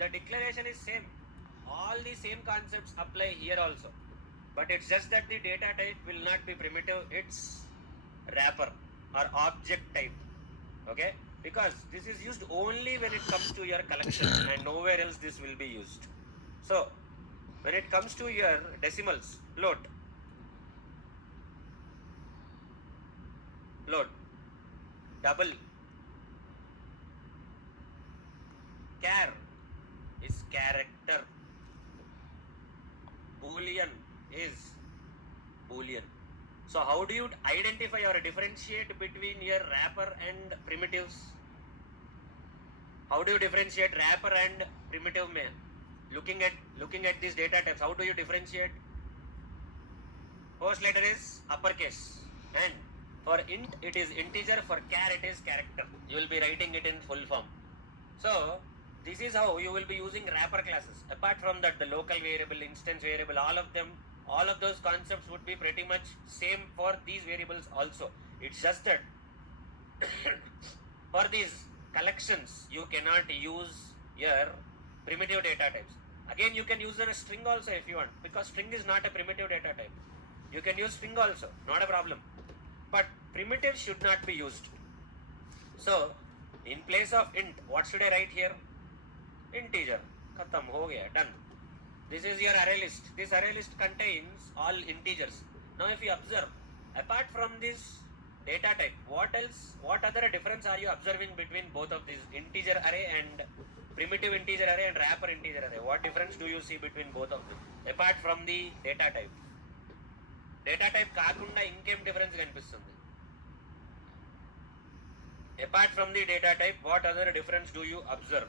the declaration is same. All the same concepts apply here also. But it's just that the data type will not be primitive, it's wrapper or object type. Okay? Because this is used only when it comes to your collection and nowhere else this will be used. So, when it comes to your decimals, load, double, char is character, boolean is boolean. So how do you identify or differentiate between your wrapper and primitives? How do you differentiate wrapper and primitive? Looking at these data types, how do you differentiate? First letter is uppercase, and for int it is integer, for char it is character. You will be writing it in full form. So this is how you will be using wrapper classes. Apart from that, the local variable, instance variable, all of those concepts would be pretty much same for these variables also. It's just that for these collections you cannot use your primitive data types. Again, you can use a string also if you want, because string is not a primitive data type. You can use string also, not a problem. But primitive should not be used. So in place of int, what should I write here? Integer. Khatam, ho gaya, done. This is your array list. This array list contains all integers. Now if you observe, apart from this data type, what other difference are you observing between both of these, integer array and primitive integer array and wrapper integer array? What difference do you see between both of them, apart from the data type? Data type kaakunda inkem difference kanipistundi? Apart from the data type, what other difference do you observe?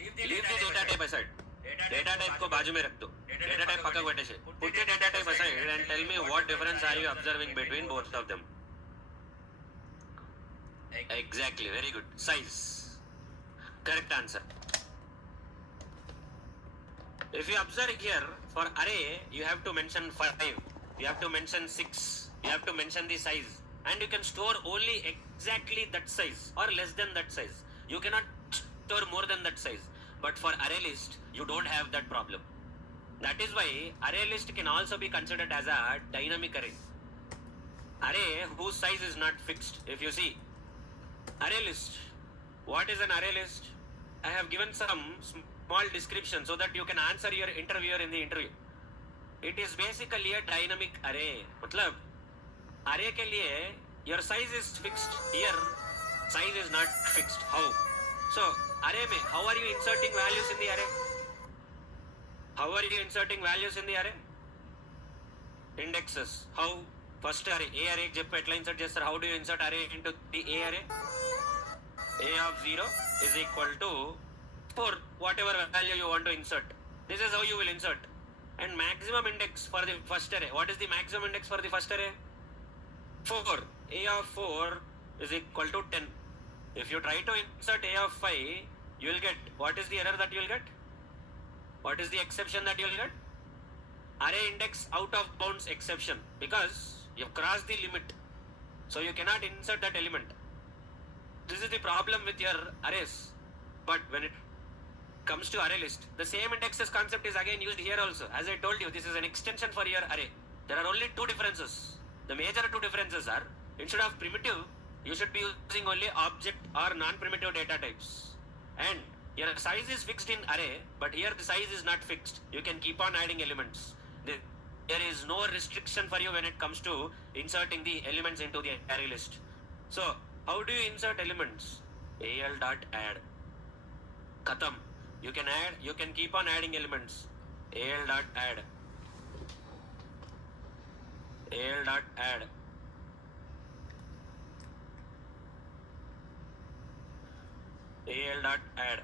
Leave the data type aside. Data type को बाजू में रख दो. Data type पक्का बैठे से. Put the data type aside and tell me what difference are you observing between both of them. Exactly, very good. Size. Correct answer. If you observe here, for array, you have to mention 5, you have to mention 6, you have to mention the size, and you can store only exactly that size or less than that size. You cannot store more than that size. But for array list, you don't have that problem. That is why array list can also be considered as a dynamic array. Array whose size is not fixed. If you see, array list. What is an array list? I have given some small description so that you can answer your interviewer in the interview. It is basically a dynamic array. मतलब array के लिए your size is fixed. Here size is not fixed. How? So array में how are you inserting values in the array? How are you inserting values in the array? Indexes. How? First array A array చెప్పు ఎట్లా insert చేస్తారు? How do you insert array into the A array? A of 0 is equal to 4, whatever value you want to insert. This is how you will insert. And maximum index for the first array. What is the maximum index for the first array? 4. A of 4 is equal to 10. If you try to insert A of 5, you will get, what is the error that you will get? What is the exception that you will get? Array index out of bounds exception, because you have crossed the limit. So you cannot insert that element. This is the problem with your arrays. But when it comes to array list, the same indexes concept is again used here also. As I told you, this is an extension for your array. There are only two differences. The major two differences are, instead of primitive, you should be using only object or non-primitive data types. And your size is fixed in array, but here the size is not fixed. You can keep on adding elements. There is no restriction for you when it comes to inserting the elements into the array list. So, how do you insert elements? al.add. Khatam. You can add, you can keep on adding elements. al.add. al.add. al.add.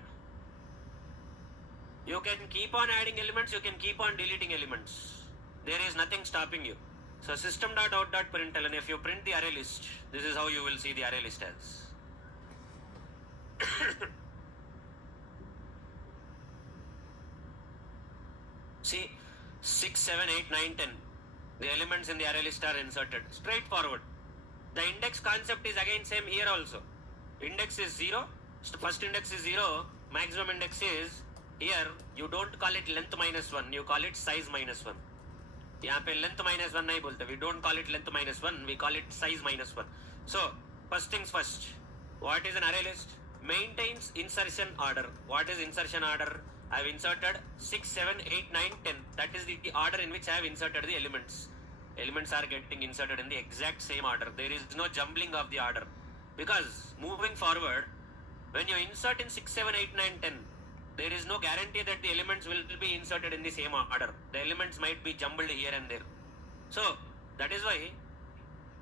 You can keep on adding elements, you can keep on deleting elements. There is nothing stopping you. So system.out.println, if you print the array list, this is how you will see the array list as. See, 6, 7, 8, 9, 10. The elements in the array list are inserted. Straightforward. The index concept is again same here also. Index is 0. First index is 0. Maximum index is here. You don't call it length minus 1. You call it size minus 1. यहाँ पे length minus 1 नहीं बोलते. We don't call it length minus 1. We call it size minus 1. So first things first. What is an array list? Maintains insertion order. What is insertion order? I have inserted 6, 7, 8, 9, 10. That is the order in which I have inserted the elements. Elements are getting inserted in the exact same order. There is no jumbling of the order. Because moving forward, when you insert in 6, 7, 8, 9, 10, there is no guarantee that the elements will be inserted in the same order. The elements might be jumbled here and there. So that is why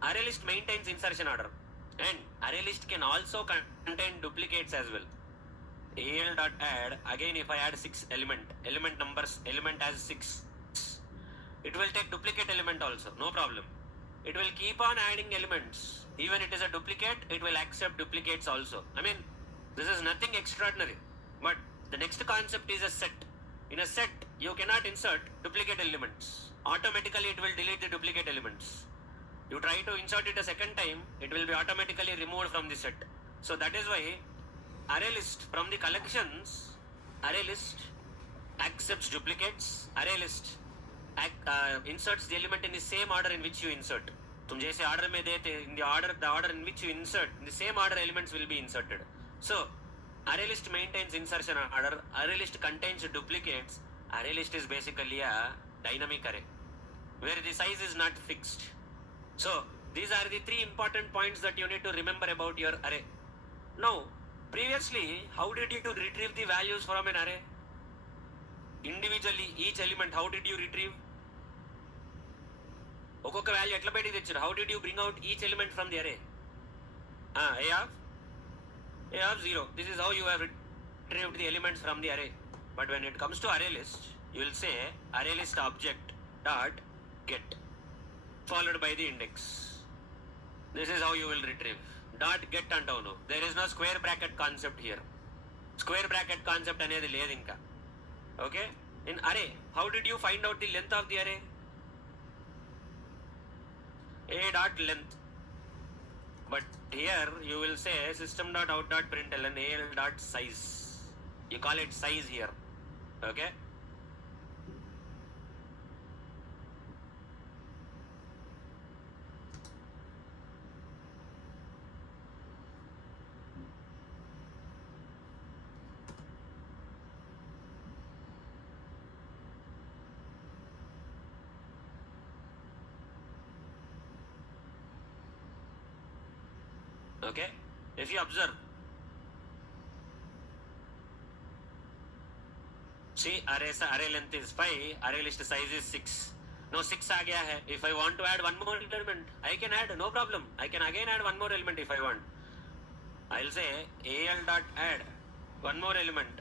array list maintains insertion order. And array list can also contain duplicates as well. al.add, again if I add 6 element numbers, element as 6, it will take duplicate element also, no problem. It will keep on adding elements. Even it is a duplicate, it will accept duplicates also. I mean, this is nothing extraordinary. But the next concept is a set. In a set, you cannot insert duplicate elements. Automatically it will delete the duplicate elements. You try to insert it a second time, it will be automatically removed from the set. So that is why array list from the collections, array list accepts duplicates, array list inserts the element in the same order in which you insert. तुम जैसे order में देते, in the order in which you insert, in the same order elements will be inserted. So array list maintains insertion order. Array list contains duplicates. Array list is basically a dynamic array where the size is not fixed. So these are the 3 important points that you need to remember about your array. Now, previously, how did you retrieve the values from an array? Individually, each element, how did you retrieve? ఒక్కొక్క value ఎట్లా బయటికి తెచ్చారు? How did you bring out each element from the array? A of 0. This is how you have retrieved the elements from the array. But when it comes to array list, you will say array list object dot get followed by the index. This is how you will retrieve. Dot get అంటావు నువ్వు. There is no square bracket concept here. Square bracket concept అనేది లేదు ఇంకా. Okay? In array, how did you find out the length of the array? A dot length. But here you will say system.out.println al dot size. You call it size here. Okay? Okay? If you observe, see array length is 5, array list size is 6. Now 6 आ गया है. If I want to add one more element, I can add, no problem. I can again add one more element if I want. I'll say al dot add one more element,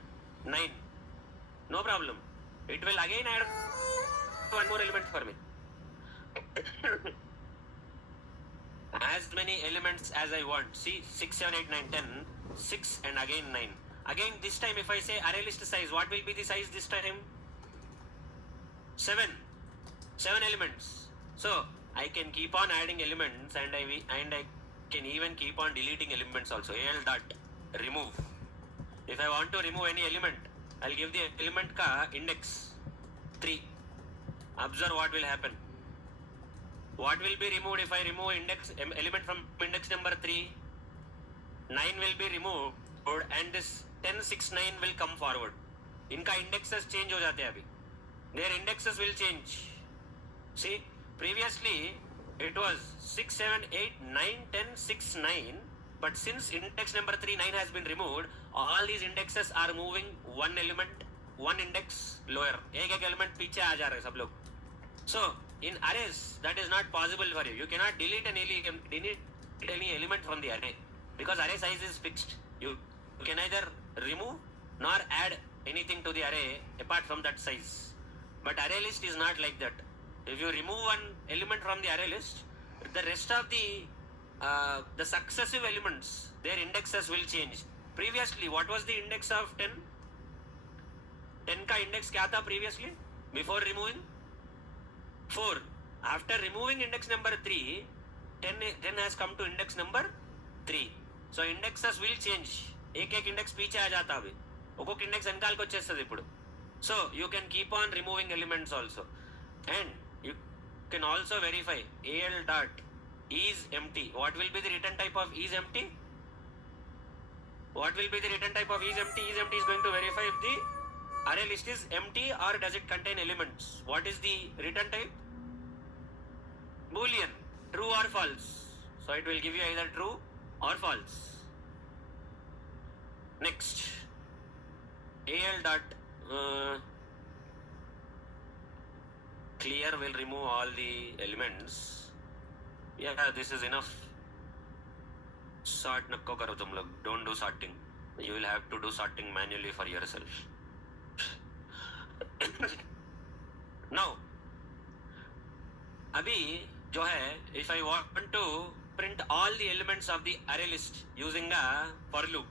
9. No problem. It will again add one more element for me. As many elements as I want. See, 6, 7, 8, 9, 10, 6 and again 9. Again this time if I say array list size, what will be the size this time? 7. 7 elements. So I can keep on adding elements and I can even keep on deleting elements also. Al dot remove. If I want to remove any element, I'll give the element ka index 3. Observe what will happen. What will be removed if I remove element from index number 3? 9 will be removed and this 10, 6, 9 will come forward. इनका indexes change हो जाते हैं अभी. Their indexes will change. See, previously it was 6, 7, 8, 9, 10, 6, 9. But since index number 3, 9 has been removed, all these indexes are moving one element, one index lower. एक element पीछे आ जा रहे सब लोग. So in arrays, that is not possible for you. You cannot delete any element from the array because array size is fixed. You can neither remove nor add anything to the array apart from that size. But array list is not like that. If you remove one element from the array list, the rest of the successive elements, their indexes will change. Previously, what was the index of 10? 10 का index क्या था previously? Before removing? 4. After removing index number 3, 10 has come to index number 3. So indexes will change. एक index पीछे आ जाता अभी, ఒక్కొక్క index వెనకాలకు వచ్చేస్తుంది ఇప్పుడు. So you can keep on removing elements also, and you can also verify al dot is empty. What will be the return type of is empty? What will be the return type of is empty? Is empty is going to verify if the array list is empty or does it contain elements. What is the return type? Boolean, true or false. So it will give you either true or false. Next, al dot clear will remove all the elements. Yeah, this is enough. Sort nakko karo tum log. Don't do sorting. You will have to do sorting manually for yourself. Now, अभी जो है, if I want to print all the elements of the array list using a for loop,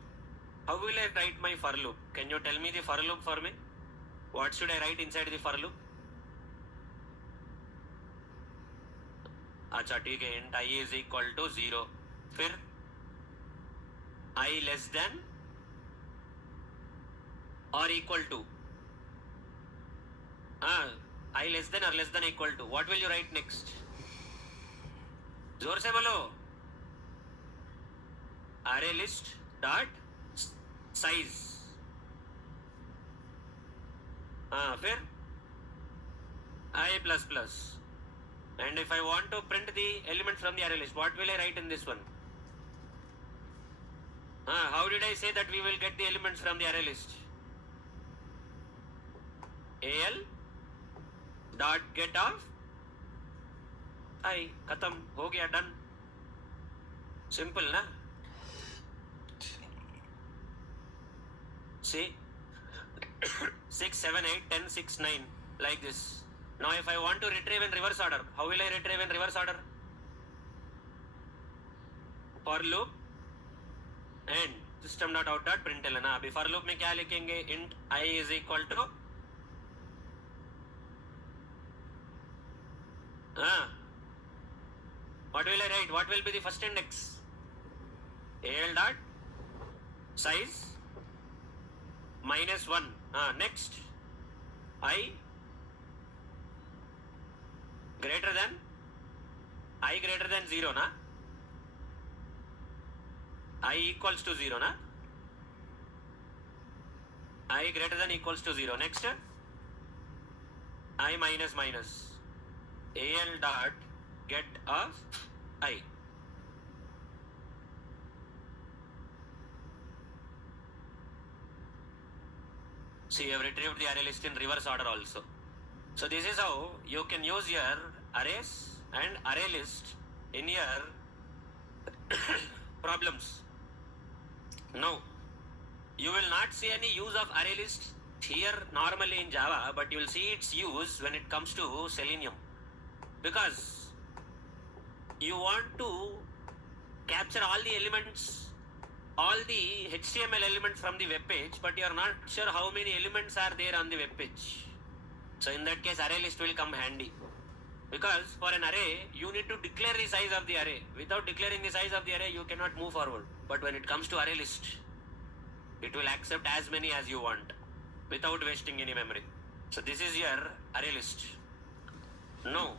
how will I write my for loop? Can you tell me the for loop for me? What should I write inside the for loop? अच्छा ठीक है, int I is equal to 0. फिर I less than or equal to. I less than or less than equal to. What will you write next? जोर से बोलो. Array list dot size. फिर I plus plus. And if I want to print the element from the array list, what will I write in this one? How did I say that we will get the elements from the array list? al dot get of I. खत्म हो गया, done. Simple ना? See, 6, 7, 8, 10, 6, 9, like this. Now if I want to retrieve in reverse order, how will I retrieve in reverse order? For loop and system dot out dot println. अभी for loop में क्या लिखेंगे? int I is equal to what will I write? What will be the first index? al dot size minus 1. Next, I greater than 0 na? I equals to 0 na? I greater than equals to 0. Next, I minus minus. al dot get of I. So you have retrieved the array list in reverse order also. So this is how you can use your arrays and array list in your problems. Now, you will not see any use of array list here normally in Java, but you will see its use when it comes to Selenium, because you want to capture all the elements, all the HTML elements from the web page, but you are not sure how many elements are there on the web page. So in that case, array list will come handy, because for an array you need to declare the size of the array. Without declaring the size of the array, you cannot move forward. But when it comes to array list, it will accept as many as you want without wasting any memory. So this is your array list. Now,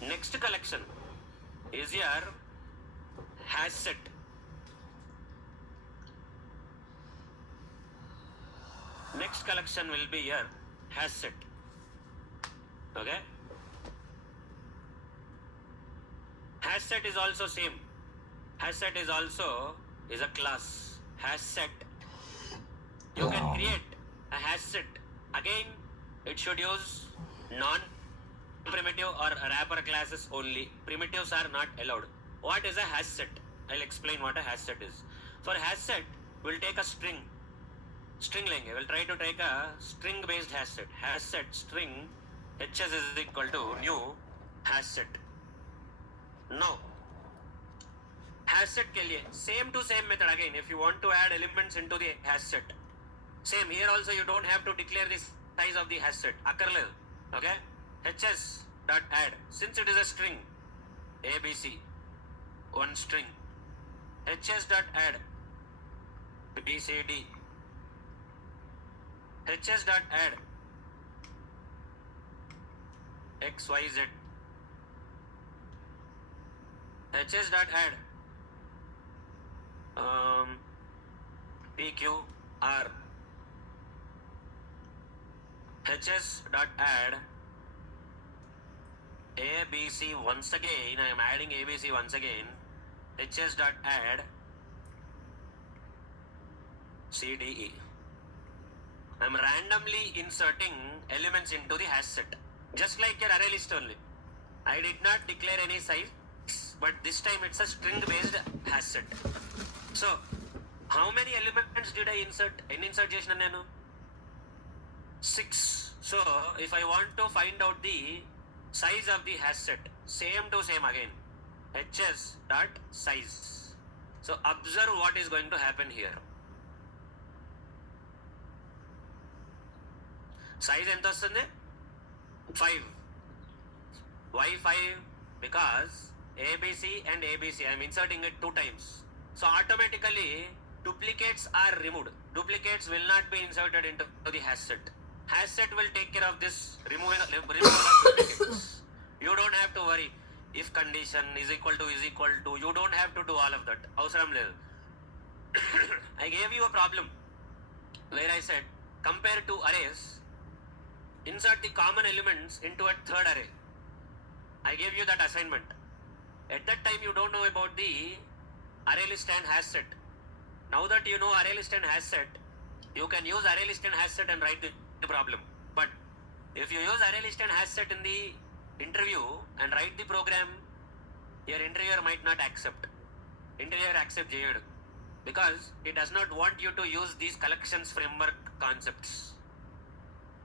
next collection is your hash set. Next collection will be your hash set. Okay? Hash set is also same. Hash set is also is a class. Hash set. You can create a hash set. Again, it should use non-primitive or wrapper classes only. Primitives are not allowed. What is a hash set? I'll explain what a hash set is. For hash set, we'll take a string. String लेंगे. We'll try to take a string-based hash set. Hash set string hs is equal to new hash set. Now, hash set के लिए same to same method again. If you want to add elements into the hash set, same here also you don't have to declare the size of the hash set. अकरले, okay? hs dot add, since it is a string ABC, one string, HS dot add BCD, HS dot add XYZ, HS dot add PQR, HS dot add ABC. Once again, I am adding ABC once again. HS dot add CDE. I am randomly inserting elements into the hash set, just like your array list only. I did not declare any size, but this time it's a string based hash set. So how many elements did I insert? In insert చేసిన నేను 6. So if I want to find out the size of the hash set, same to same again, hs dot size. So observe what is going to happen here. Size ఎంత వస్తుంది? 5. Why 5? Because ABC and ABC, I am inserting it 2 times. So automatically duplicates are removed. Duplicates will not be inserted into the hash set. Hash set will take care of this removal of duplicates. You don't have to worry. If condition is equal to, you don't have to do all of that. అవసరం లేదు. I gave you a problem where I said compare two arrays, insert the common elements into a third array. I gave you that assignment. At that time you don't know about the array list and hash set. Now that you know array list and hash set, you can use array list and hash set and write the problem. But if you use array list and hash set in the interview and write the program, your interviewer might not accept. Interviewer accept చేయడు because he does not want you to use these collections framework concepts.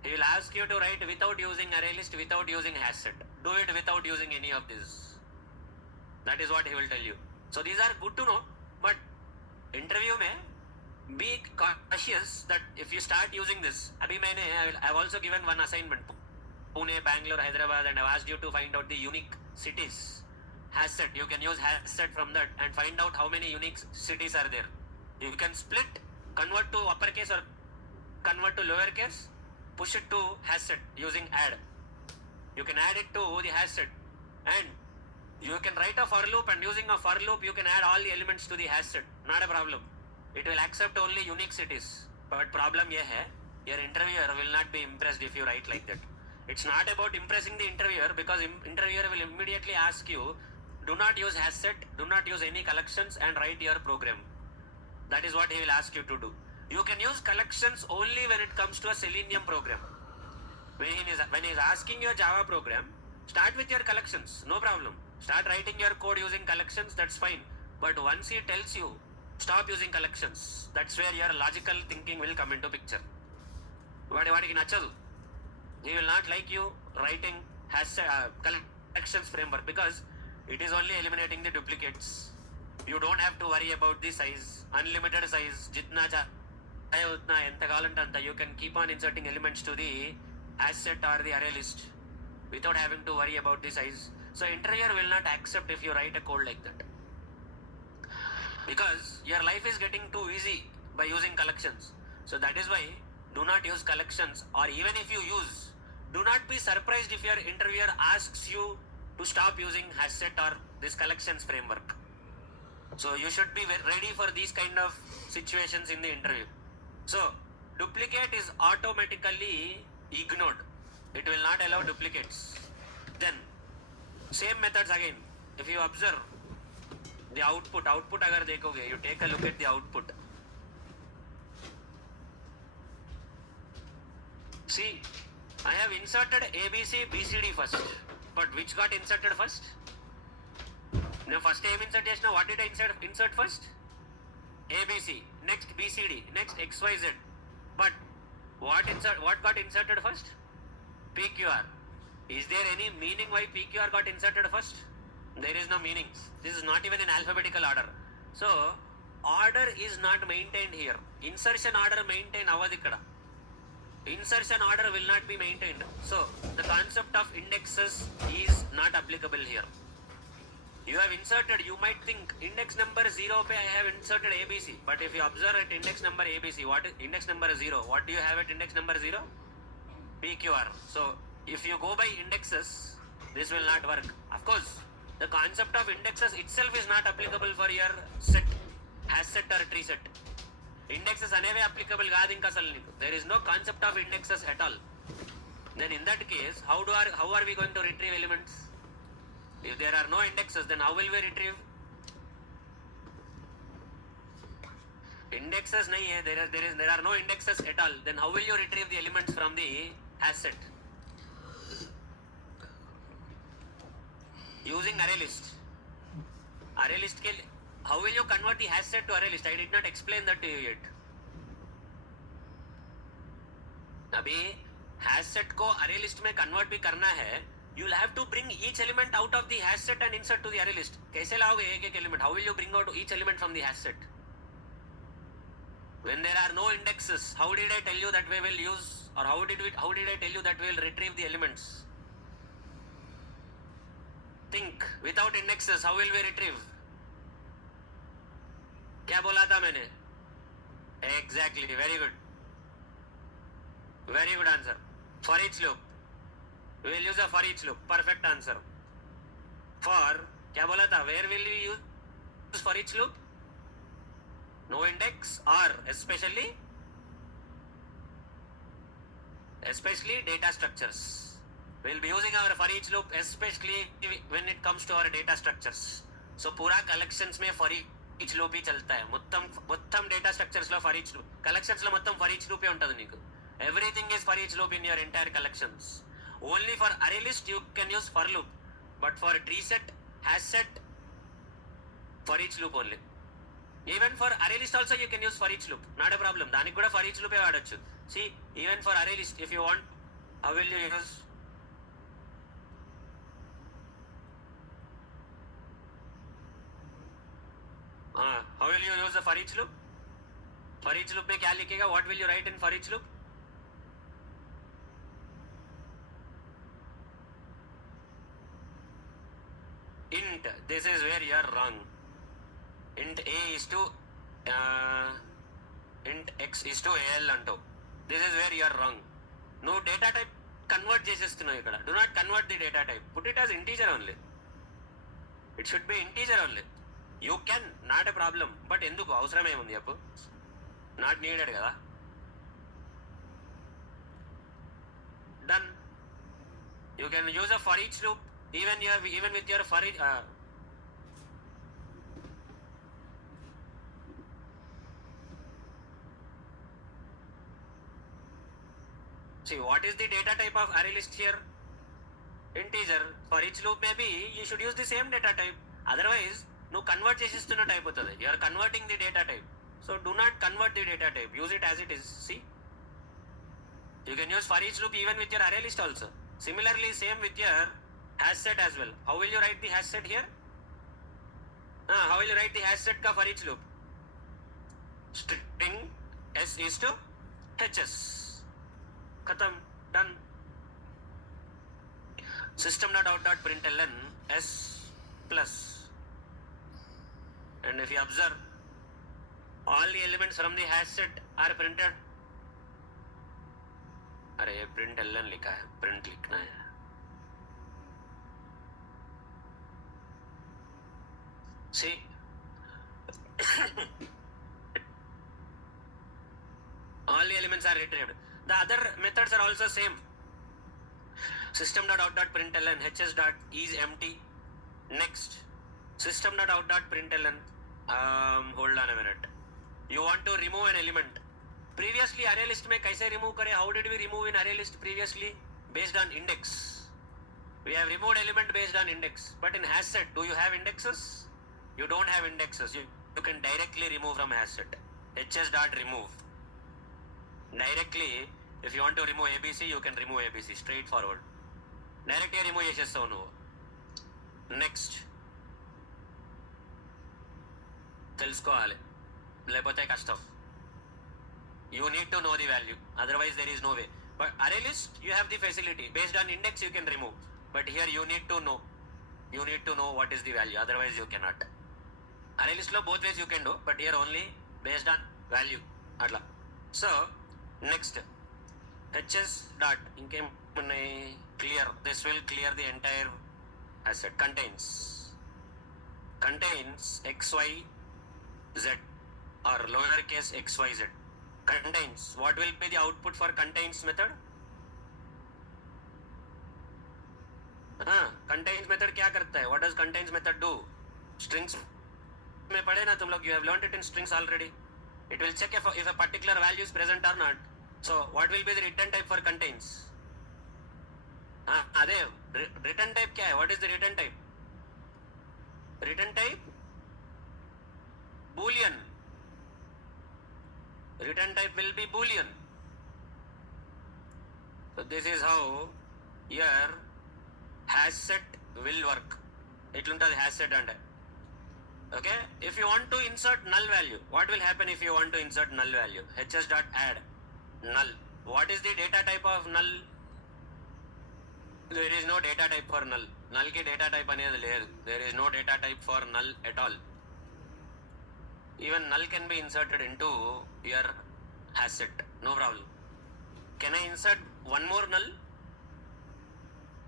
He will ask you to write without using array list, without using hash set. Do it without using any of this. That is what he will tell you. So these are good to know, but interview में be cautious that if you start using this. अभी मैंने I've also given one assignment, Pune, Bangalore, Hyderabad, and I've asked you to find out the unique cities. Hash set, you can use hash set from that and find out how many unique cities are there. You can split, convert to uppercase or convert to lowercase, push it to hash set using add. You can add it to the hash set and you can write a for loop, and using a for loop you can add all the elements to the hash set. Not a problem. It will accept only unique cities. But problem ये है, your interviewer will not be impressed if you write like that. It's not about impressing the interviewer, because interviewer will immediately ask you, do not use hash set, do not use any collections and write your program. That is what he will ask you to do. You can use collections only when it comes to a Selenium program. When he is asking you a Java program, start with your collections, no problem. Start writing your code using collections, that's fine. But once he tells you, stop using collections, that's where your logical thinking will come into picture. వాడికి నచ్చదు. He will not like you writing collections framework, because it is only eliminating the duplicates. You don't have to worry about the size, unlimited size, jitna chahe utna, enta kavalante anta. You can keep on inserting elements to the hash set or the array list without having to worry about the size. So interviewer will not accept if you write a code like that, because your life is getting too easy by using collections. So that is why do not use collections, or even if you use, do not be surprised if your interviewer asks you to stop using hash set or this collections framework. So you should be ready for these kind of situations in the interview. So duplicate is automatically ignored. It will not allow duplicates. Then same methods again. If you observe the output अगर देखोगे, you take a look at the output. See, I have inserted ABC, BCD first, but which got inserted first? Now first ఏం insert చేసిన, what did I insert first? ABC, next BCD, next XYZ. But what got inserted first? PQR. Is there any meaning why PQR got inserted first? There is no meaning. This is not even in alphabetical order. So order is not maintained here. Insertion order maintain avadu ikkada. insertion order will not be maintained. So the concept of indexes is not applicable here. You have inserted, you might think index number 0 pe I have inserted ABC, but if you observe at index number ABC, what is index number 0? What do you have at index number 0? PQR. So if you go by indexes, this will not work. Of course, the concept of indexes itself is not applicable for your set, hash set or tree set. Indexes అనేవి applicable కాదు ఇంకా అసలు నీకు. There is no concept of indexes at all. Then in that case, how are we going to retrieve elements? If there are no indexes, then how will we retrieve? Indexes nahi hai, there are no indexes at all. Then how will you retrieve the elements from the hash set? Using array list. Array list ke how will you convert the hash set to array list? I did not explain that to you yet. अभी hash set को array list में convert भी करना है. You'll have to bring each element out of the hash set and insert to the array list. कैसे लाओगे एक element? How will you bring out each element from the hash set? When there are no indexes, how did I tell you that we will use, or how did I tell you that we will retrieve the elements? Think, without indexes, how will we retrieve? क्या बोला था मैंने? Exactly, very good. Very good answer. For each loop. We will use a for each loop. Perfect answer. For, क्या बोला था? Where will we use for each loop? No index or especially data structures. We will be using our for each loop especially when it comes to our data structures. So पूरा collections में for each loop ही चलता है. మొత్తం data structures లో for each loop. Collections లో మొత్తం for each loop ही ఉంటుంది నీకు. Everything is for each loop in your entire collections. Only for array list you can use for loop, but for tree set, hash set, for each loop only. Even for array list also you can use for each loop. Not a problem. దానికి కూడా for each loop ఏ వాడొచ్చు. See, even for array list, if you want, how will you use? How will you use the for each loop? For each loop में क्या लिखेगा? What will you write in for each loop? Int, this is where you are wrong. Int a is to int x is to al అంటావు. This is where you are wrong. నువ్వు data type convert చేసేస్తున్నావు ఇక్కడ. Do not convert the data type. Put it as integer only. It should be integer only. You can, not a problem. But ఎందుకు అవసరం ఏముంది చెప్పు? Not needed కదా. Done. You can use a for each loop even with your for each see, what is the data type of array list here? Integer. For each loop maybe you should use the same data type. Otherwise నువ్వు convert చేసిస్తున్న type అవుతుంది. You are converting the data type. So do not convert the data type. Use it as it is. See, you can use for each loop even with your array list also. Similarly, same with your hash set as well. How will you write the hash set here? How will you write the hash set ka for each loop? String s is to hs. Khatam. Done. System.out.println s plus. And if you observe, all the elements from the hash set are printed. अरे print ln लिखा है, print लिखना है. See, all the elements are retrieved. The other methods are also same. System.out.println hs.is empty. Next, system.out.println hold on a minute. You want to remove an element. Previously array list में कैसे remove करें? How did we remove in array list previously? Based on index. We have removed element based on index. But in hash set, do you have indexes? You don't have indexes. You can directly remove from hash set. hs.remove. Directly, if you want to remove abc, you can remove abc straightforward. Directly remove చేసేస్తావు నువ్వు. Next తెలుసుకోవాలి, లేకపోతే కష్టం. You need to know the value, otherwise there is no way. But array list, you have the facility. Based on index, you can remove. But here you need to know. You need to know what is the value, otherwise you cannot. Array list lo both ways you can do, but here only based on value. Atla. So, next. HS dot, inkem clear. This will clear the entire asset. Contains XY Z or lowercase XYZ. Contains. What will be the output for contains method? Contains method क्या करता है? What does contains method do? Strings में पढ़े ना तुम लोग? You have learned it in strings already. It will check if a particular value is present or not. So what will be the return type for contains? अरे return type क्या है? What is the return type? Return type Boolean. Return type will be Boolean. So this is how your hash set will work. Itlunta hash set and okay. If you want to insert null value, what will happen if you want to insert null value? HS dot add null. What is the data type of null? There is no data type for null. Null ki data type anedi ledhu. There is no data type for null at all. Even null can be inserted into your hash set. No problem. Can I insert one more null?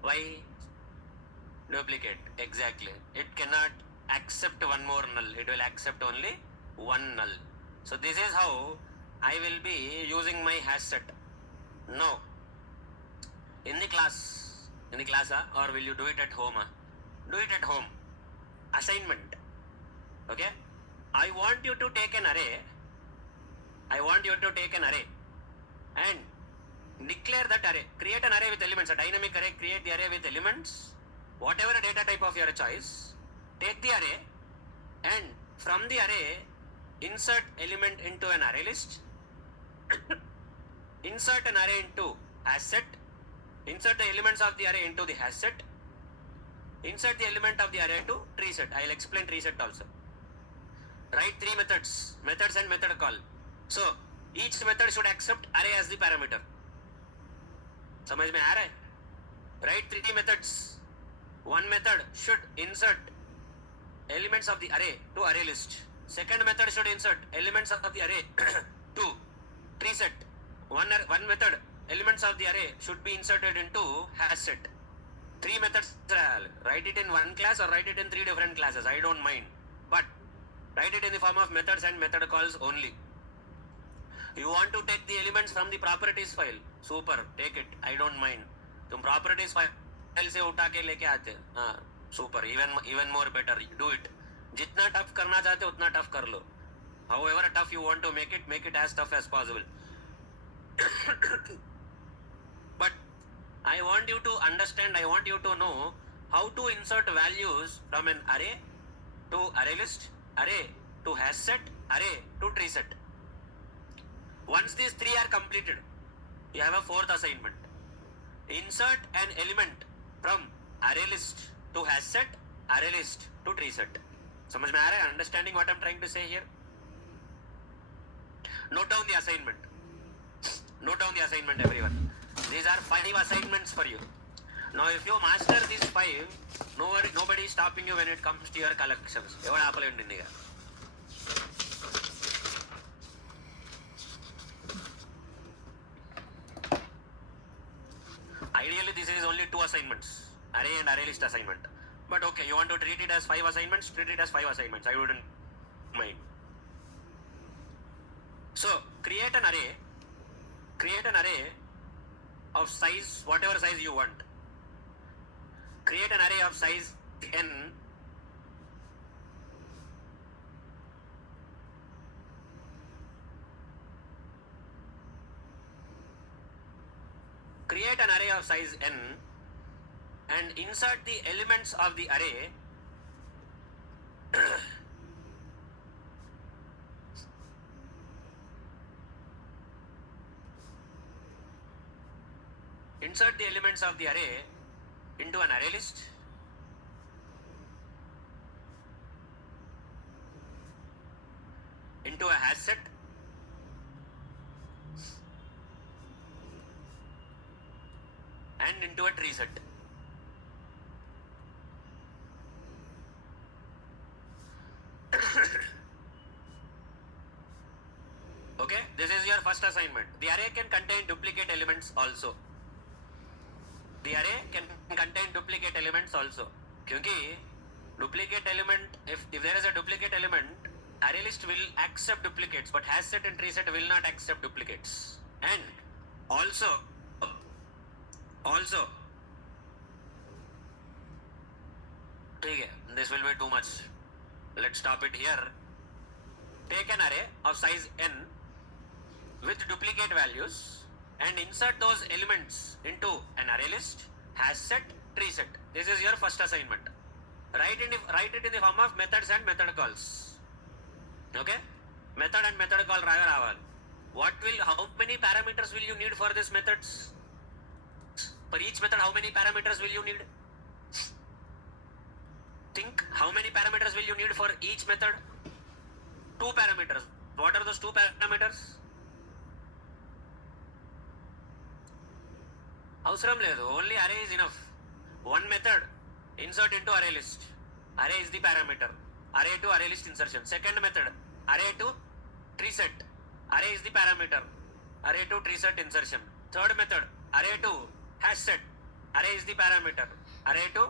Why? Duplicate. Exactly. It cannot accept one more null. It will accept only one null. So this is how I will be using my hash set. Now, in the class, or will you do it at home? Do it at home. Assignment. Okay? I want you to take an array. And declare that array. Create an array with elements. A dynamic array. Create the array with elements. Whatever data type of your choice. Take the array. And from the array, insert element into an array list. Insert an array into hash set. Insert the elements of the array into the hash set. Insert the element of the array to tree set. I will explain tree set also. Write three methods and method call. So each method should accept array as the parameter. समझ में आ रहा है? Write three methods. One method should insert elements of the array to array list. Second method should insert elements of the array to tree set. One method, elements of the array should be inserted into hash set. Three methods. Write it in one class or write it in three different classes. I don't mind. But write it in the form of methods and method calls only. You want to take the elements from the properties file. Super. Take it. I don't mind. तुम properties file से उठा के लेके आते. Super. Even more better. Do it. जितना tough करना चाहते उतना tough कर लो. However tough you want to make it as tough as possible. But I want you to understand, I want you to know how to insert values from an array to array list, array to hash set, array to tree set. Once these three are completed, you have a fourth assignment. Insert an element from array list to hash set, array list to tree set. समझ में आ रहा है? Understanding what I'm trying to say here? Note down the assignment. Note down the assignment, everyone. These are 5 assignments for you. Now, if you master these 5, nobody is stopping you when it comes to your collections. ఎవడు ఆపలేండి నిన్నగా. Ideally, this is only 2 assignments. Array and array list assignment. But okay, you want to treat it as 5 assignments? Treat it as 5 assignments. I wouldn't mind. So, create an array of size, whatever size you want. Create an array of size n. Create an array of size n and insert the elements of the array insert the elements of the array into an array list, into a hash set, into a tree set. Okay, this is your first assignment. The array can contain duplicate elements also. The array can contain duplicate elements also. Kyunki duplicate element, if there is a duplicate element, array list will accept duplicates, but hash set and tree set will not accept duplicates. And also, this will be too much. Let's stop it here. Take an array of size n with duplicate values and insert those elements into an array list, hash set, tree set. This is your first assignment. Write it in the form of methods and method calls. Okay? Method and method call raval. How many parameters will you need for this methods? For each method, how many parameters will you need? Think, how many parameters will you need for each method? 2 parameters. What are those 2 parameters? Avsaram ledu. Only array is enough. One method, insert into array list. Array is the parameter. Array to array list insertion. Second method, array to tree set. Array is the parameter. Array to tree set insertion. Third method, array to hash set. Array is the parameter. Array to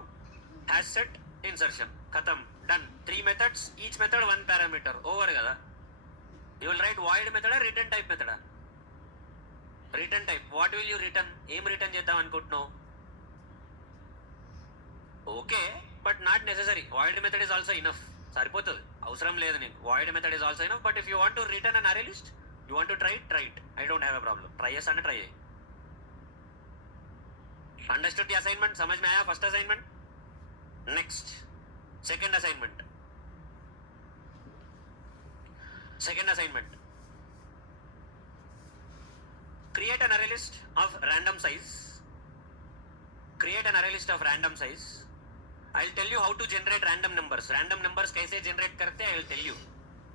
hash set insertion. Khatam. Done. 3 methods. Each method 1 parameter. Over kada. You will write void method or return type method. Return type. What will you return? Aim return cheddam anukuntunnao. Okay, but not necessary. Void method is also enough. Saripotadu. Avsaram ledhu neeku. Void method is also enough, but if you want to return an array list, you want to try it. I don't have a problem. Try yes and try. Understood the assignment? Samajh mein aaya first assignment? Next. Second assignment. Create an array list of random size. I'll tell you how to generate random numbers. Random numbers kaise generate karte, I will tell you.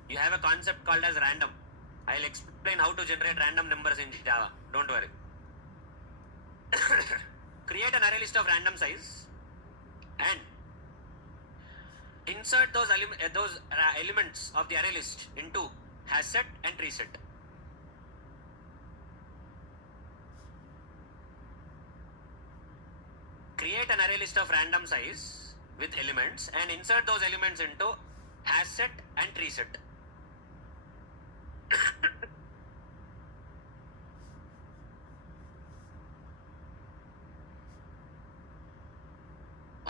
You have a concept called as random. I'll explain how to generate random numbers in Java. Don't worry. Create an array list of random size and insert those elements of the array list into hash set and tree set. Create an array list of random size with elements and insert those elements into hash set and tree set.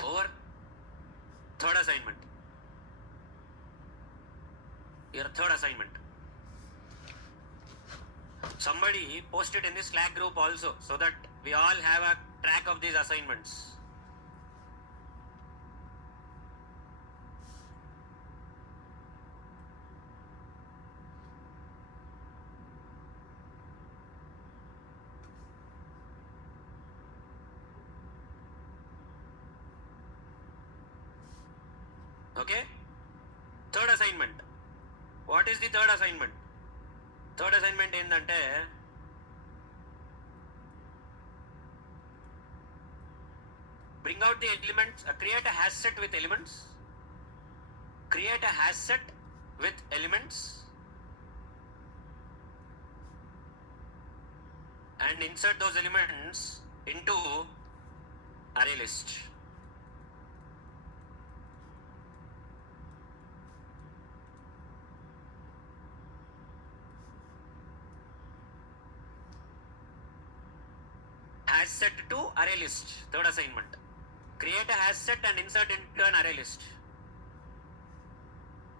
Over. Third assignment. Your third assignment. Somebody post it in the Slack group also so that we all have a track of these assignments. Okay? Third assignment. What is the third assignment? Third assignment endante bring out the elements, create a hash set with elements. Create a hash set with elements and insert those elements into array list. Hash set to array list. Third assignment. Create a hash set and insert into an array list.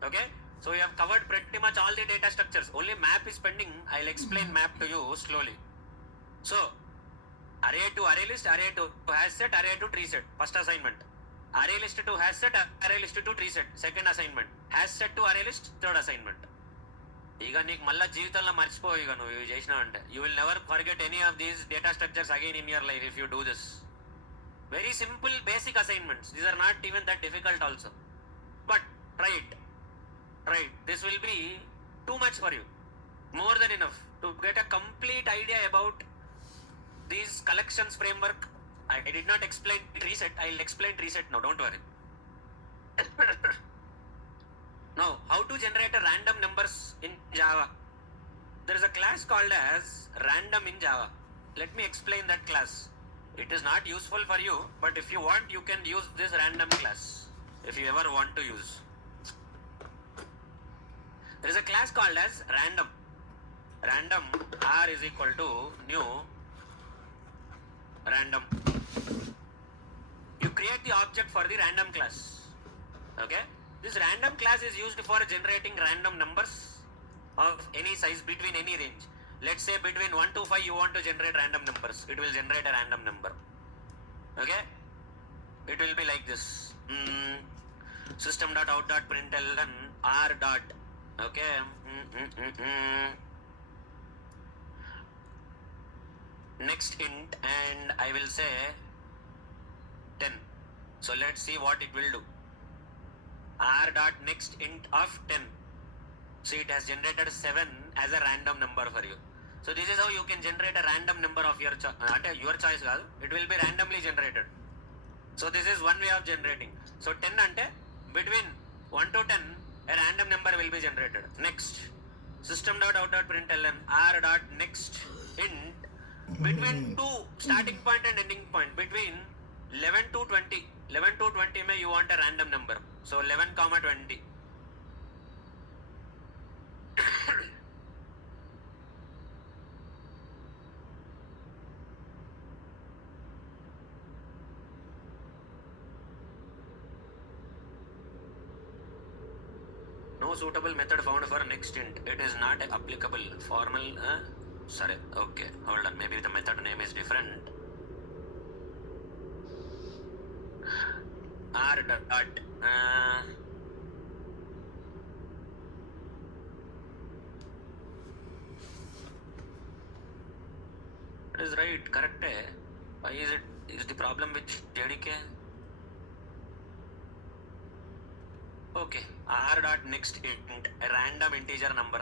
Okay? So we have covered pretty much all the data structures. Only map is pending. I'll explain map to you slowly. So, array to array list, array to hash set, array to tree set. First assignment. Array list to hash set, array list to tree set. Second assignment. Hash set to array list. Third assignment. ఇక నీకు మళ్ళీ జీవితంలో మర్చిపో ఇక నువ్వు ఇవి చేసినావంటే you will never forget any of these data structures again in your life if you do this very simple basic assignments these are not even that difficult also but try it this will be too much for you more than enough to get a complete idea about these collections framework I did not explain reset. I'll explain reset now. Don't worry. Now, how to generate a random numbers in Java? There is a class called as random in Java. Let me explain that class. It is not useful for you, but if you want, you can use this random class. If you ever want to use. There is a class called as random. Random r is equal to new random. You create the object for the random class. Okay? This random class is used for generating random numbers of any size between any range. Let's say between 1 to 5 you want to generate random numbers. It will generate a random number. Okay? It will be like this. System.out.println r dot. Okay? Next int, and I will say 10. So let's see what it will do. R dot next int of 10. So it has generated 7 as a random number for you. So this is how you can generate a random number of your choice. It will be randomly generated. So this is one way of generating. So 10 ante between 1 to 10 a random number will be generated. Next, system.out.println r dot next int between two starting point and ending point, between 11 to 20. 11 to 20 may you want a random number. So 11 comma 20. No suitable method found for next int. It is not applicable. Formal. Sorry. Okay. Hold on. Maybe the method name is different. R dot. It is right. Correct. Why is it? Is the problem with JDK? Okay. R dot next int, a random integer number.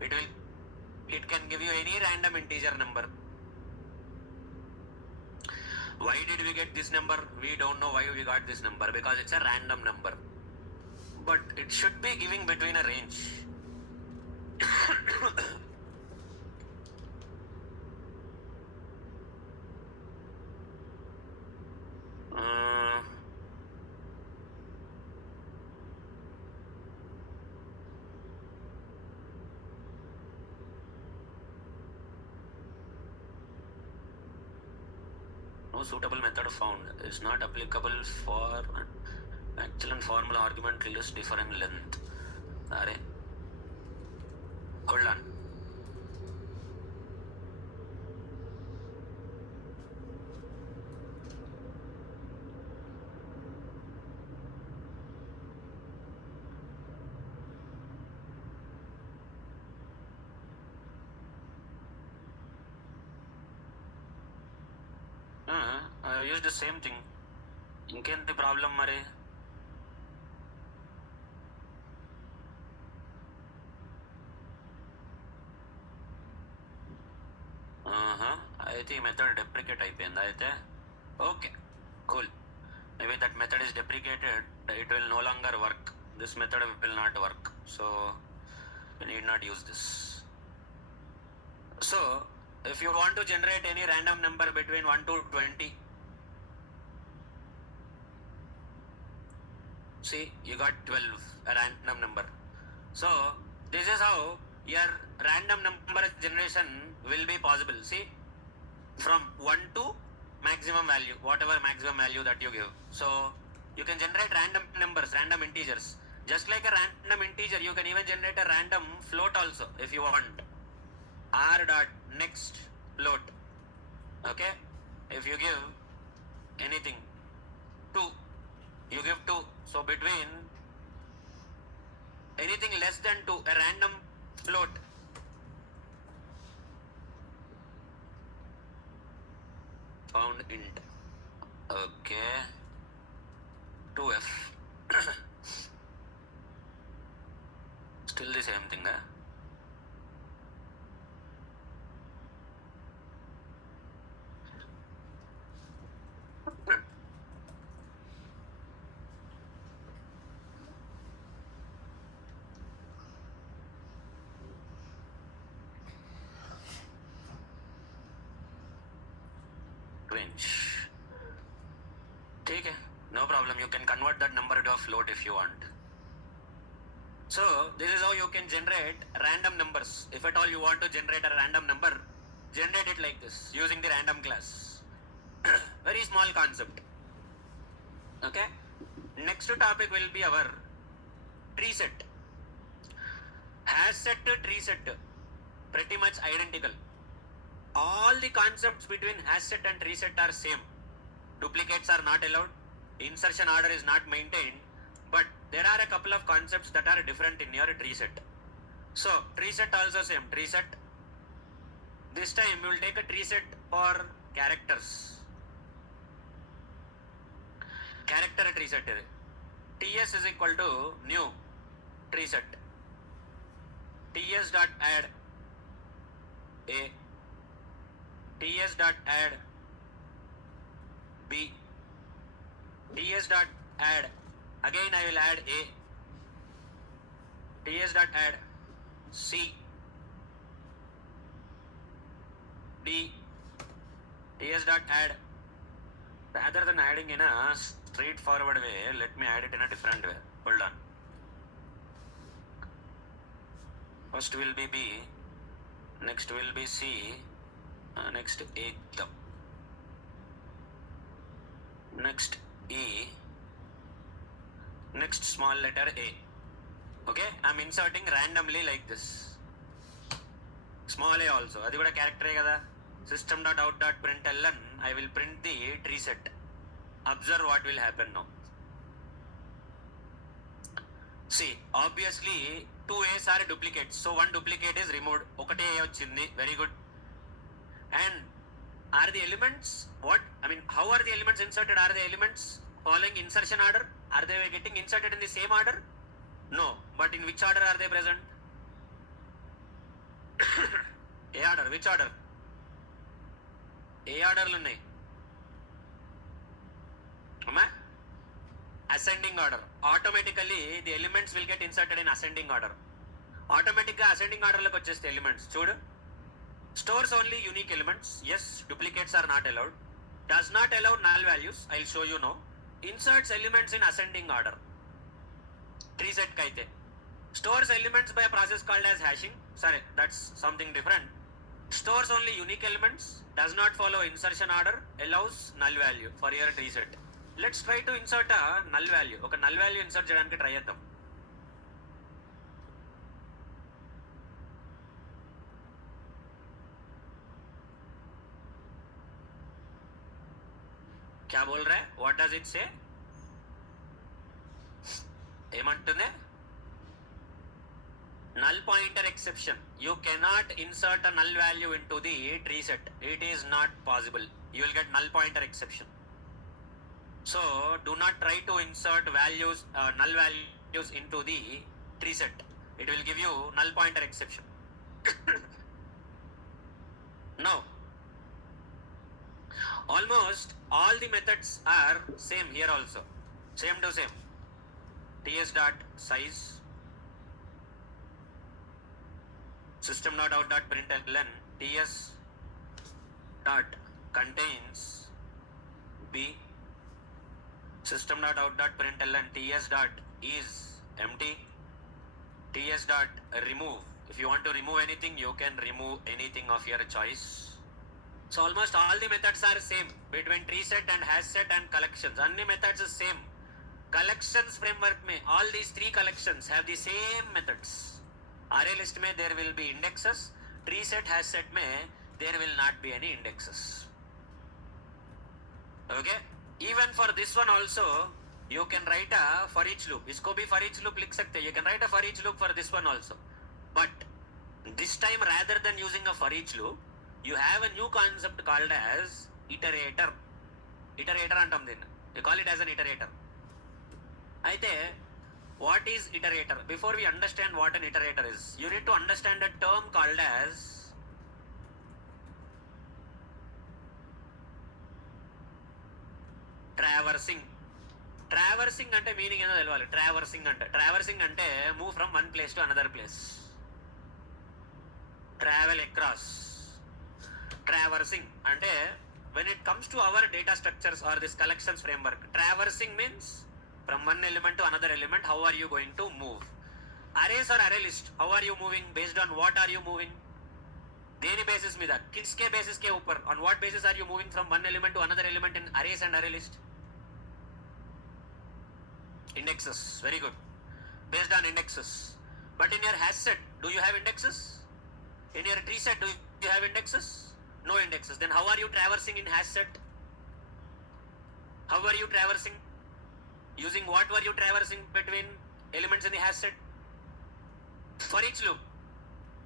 It can give you any random integer number. Why did we get this number? We don't know why we got this number, because it's a random number. But it should be giving between a range. No suitable method found. Is not applicable for actual and formal argument list different length. Array. Hold on. I used the same thing. Inken the problem mare. అయితే ఈ method డెప్రికేట్ అయిపోయింది అయితే. Okay, cool. Maybe that method is deprecated. It will no longer work. This method will not work. So you need not use this. So if you want to generate any random number between 1 to 20, see, you got 12, a random number. So this is how your random number generation will be possible. See, from 1 to maximum value, whatever maximum value that you give. So you can generate random numbers, random integers. Just like a random integer, you can even generate a random float also if you want. R dot next float. Okay, if you give anything 2, you give 2. So between anything less than 2, a random float. Found int. Okay, 2f. Still the same thing, huh? range. ठीक है, no problem. You can convert that number to a float if you want. So this is how you can generate random numbers. If at all you want to generate a random number, generate it like this using the random class. Very small concept. Okay. Next topic will be our tree set. Hash set to tree set, pretty much identical. All the concepts between hash set and tree set are same. Duplicates are not allowed. Insertion order is not maintained. But there are a couple of concepts that are different in your tree set. So tree set also same. Tree set. This time you will take a tree set for characters. Character tree set. TS is equal to new tree set. TS dot add A. TS dot add B. TS dot add, again I will add A. TS dot add C. D. TS dot add. Rather than adding in a straightforward way, let me add it in a different way. Hold on. First will be B, next will be C, next eighth, next E, next small letter A. Okay, I'm inserting randomly like this. Small a also, adi kuda character e kada. System.out.println, I will print the tree set. Observe what will happen now. See, obviously two A's are duplicates, so one duplicate is removed. Okate A vachindi, very good. And are the elements what? I mean, how are the elements inserted? Are the elements following insertion order? Are they getting inserted in the same order? No, but in which order are they present? A order, which order? A order lu unnai. Amma? Ascending order. Automatically the elements will get inserted in ascending order. Automatic ga ascending order loki vacheste elements. Chudu. Stores only unique elements. Yes, duplicates are not allowed. Does not allow null values. I'll show you now. Inserts elements in ascending order. Tree set kaite. Stores elements by a process called as hashing. Sorry, that's something different. Stores only unique elements. Does not follow insertion order. Allows null value for your tree set. Let's try to insert a null value. Okay, null value insert cheyadaniki try cheddam. क्या बोल रहा है? What does it say? ఏమంటుంది? Null pointer exception. You cannot insert a null value into the tree set. It is not possible. You will get null pointer exception. So do not try to insert values, null values into the tree set. It will give you null pointer exception. Now, almost all the methods are same here also. Same to same. TS dot size, system.out.println, TS dot contains B, system.out.println, TS dot is empty, TS dot remove. If you want to remove anything, you can remove anything of your choice. So almost all the methods are same between tree set and hash set and collections. Any methods is same. Collections framework में all these three collections have the same methods. Array list में there will be indexes. Tree set, hash set में there will not be any indexes. Okay. Even for this one also, you can write a for each loop. इसको भी for each loop लिख सकते हैं. You can write a for each loop for this one also. But this time rather than using a for each loop, you have a new concept called as iterator. Iterator అంటాం దీన్ని. You call it as an iterator. అయితే what is iterator? Before we understand what an iterator is, you need to understand a term called as traversing. Traversing అంటే meaning ఏదో తెలవాలి. Traversing అంటే move from one place to another place. Travel across. Traversing అంటే when it comes to our data structures or this collections framework, traversing means from one element to another element, how are you going to move? Arrays or array list, how are you moving? Based on what are you moving? దేని basis మీద? కిస్కే basis కే ऊपर. On what basis are you moving from one element to another element in arrays and array list? Indexes. Very good. Based on indexes. But in your hash set, do you have indexes? In your tree set, do you have indexes? No indexes. Then how are you traversing in hash set? How are you traversing? Using what were you traversing between elements in the hash set? For each loop.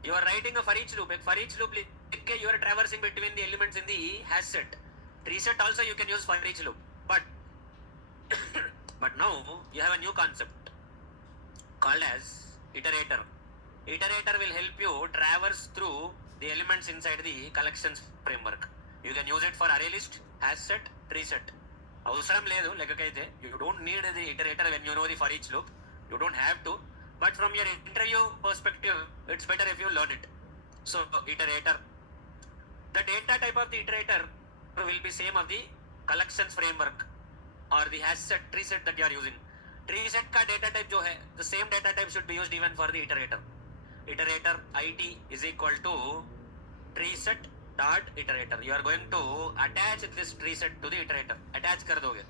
You are writing a for each loop. For each loop, you are traversing between the elements in the hash set. Tree set also you can use for each loop. But now you have a new concept called as iterator. Iterator will help you traverse through the elements inside the collections framework. You can use it for array list, hash set, tree set. అవసరం లేదు లెక్కకైతే. You don't need the iterator when you know the for each loop. You don't have to. But from your interview perspective, it's better if you learn it. So iterator. The data type of the iterator will be same of the collections framework or the hash set, tree set that you are using. Tree set का data type जो है, the same data type should be used even for the iterator. Iterator it is equal to tree set dot iterator. You are going to attach this tree set to the iterator. Attach कर दोगे.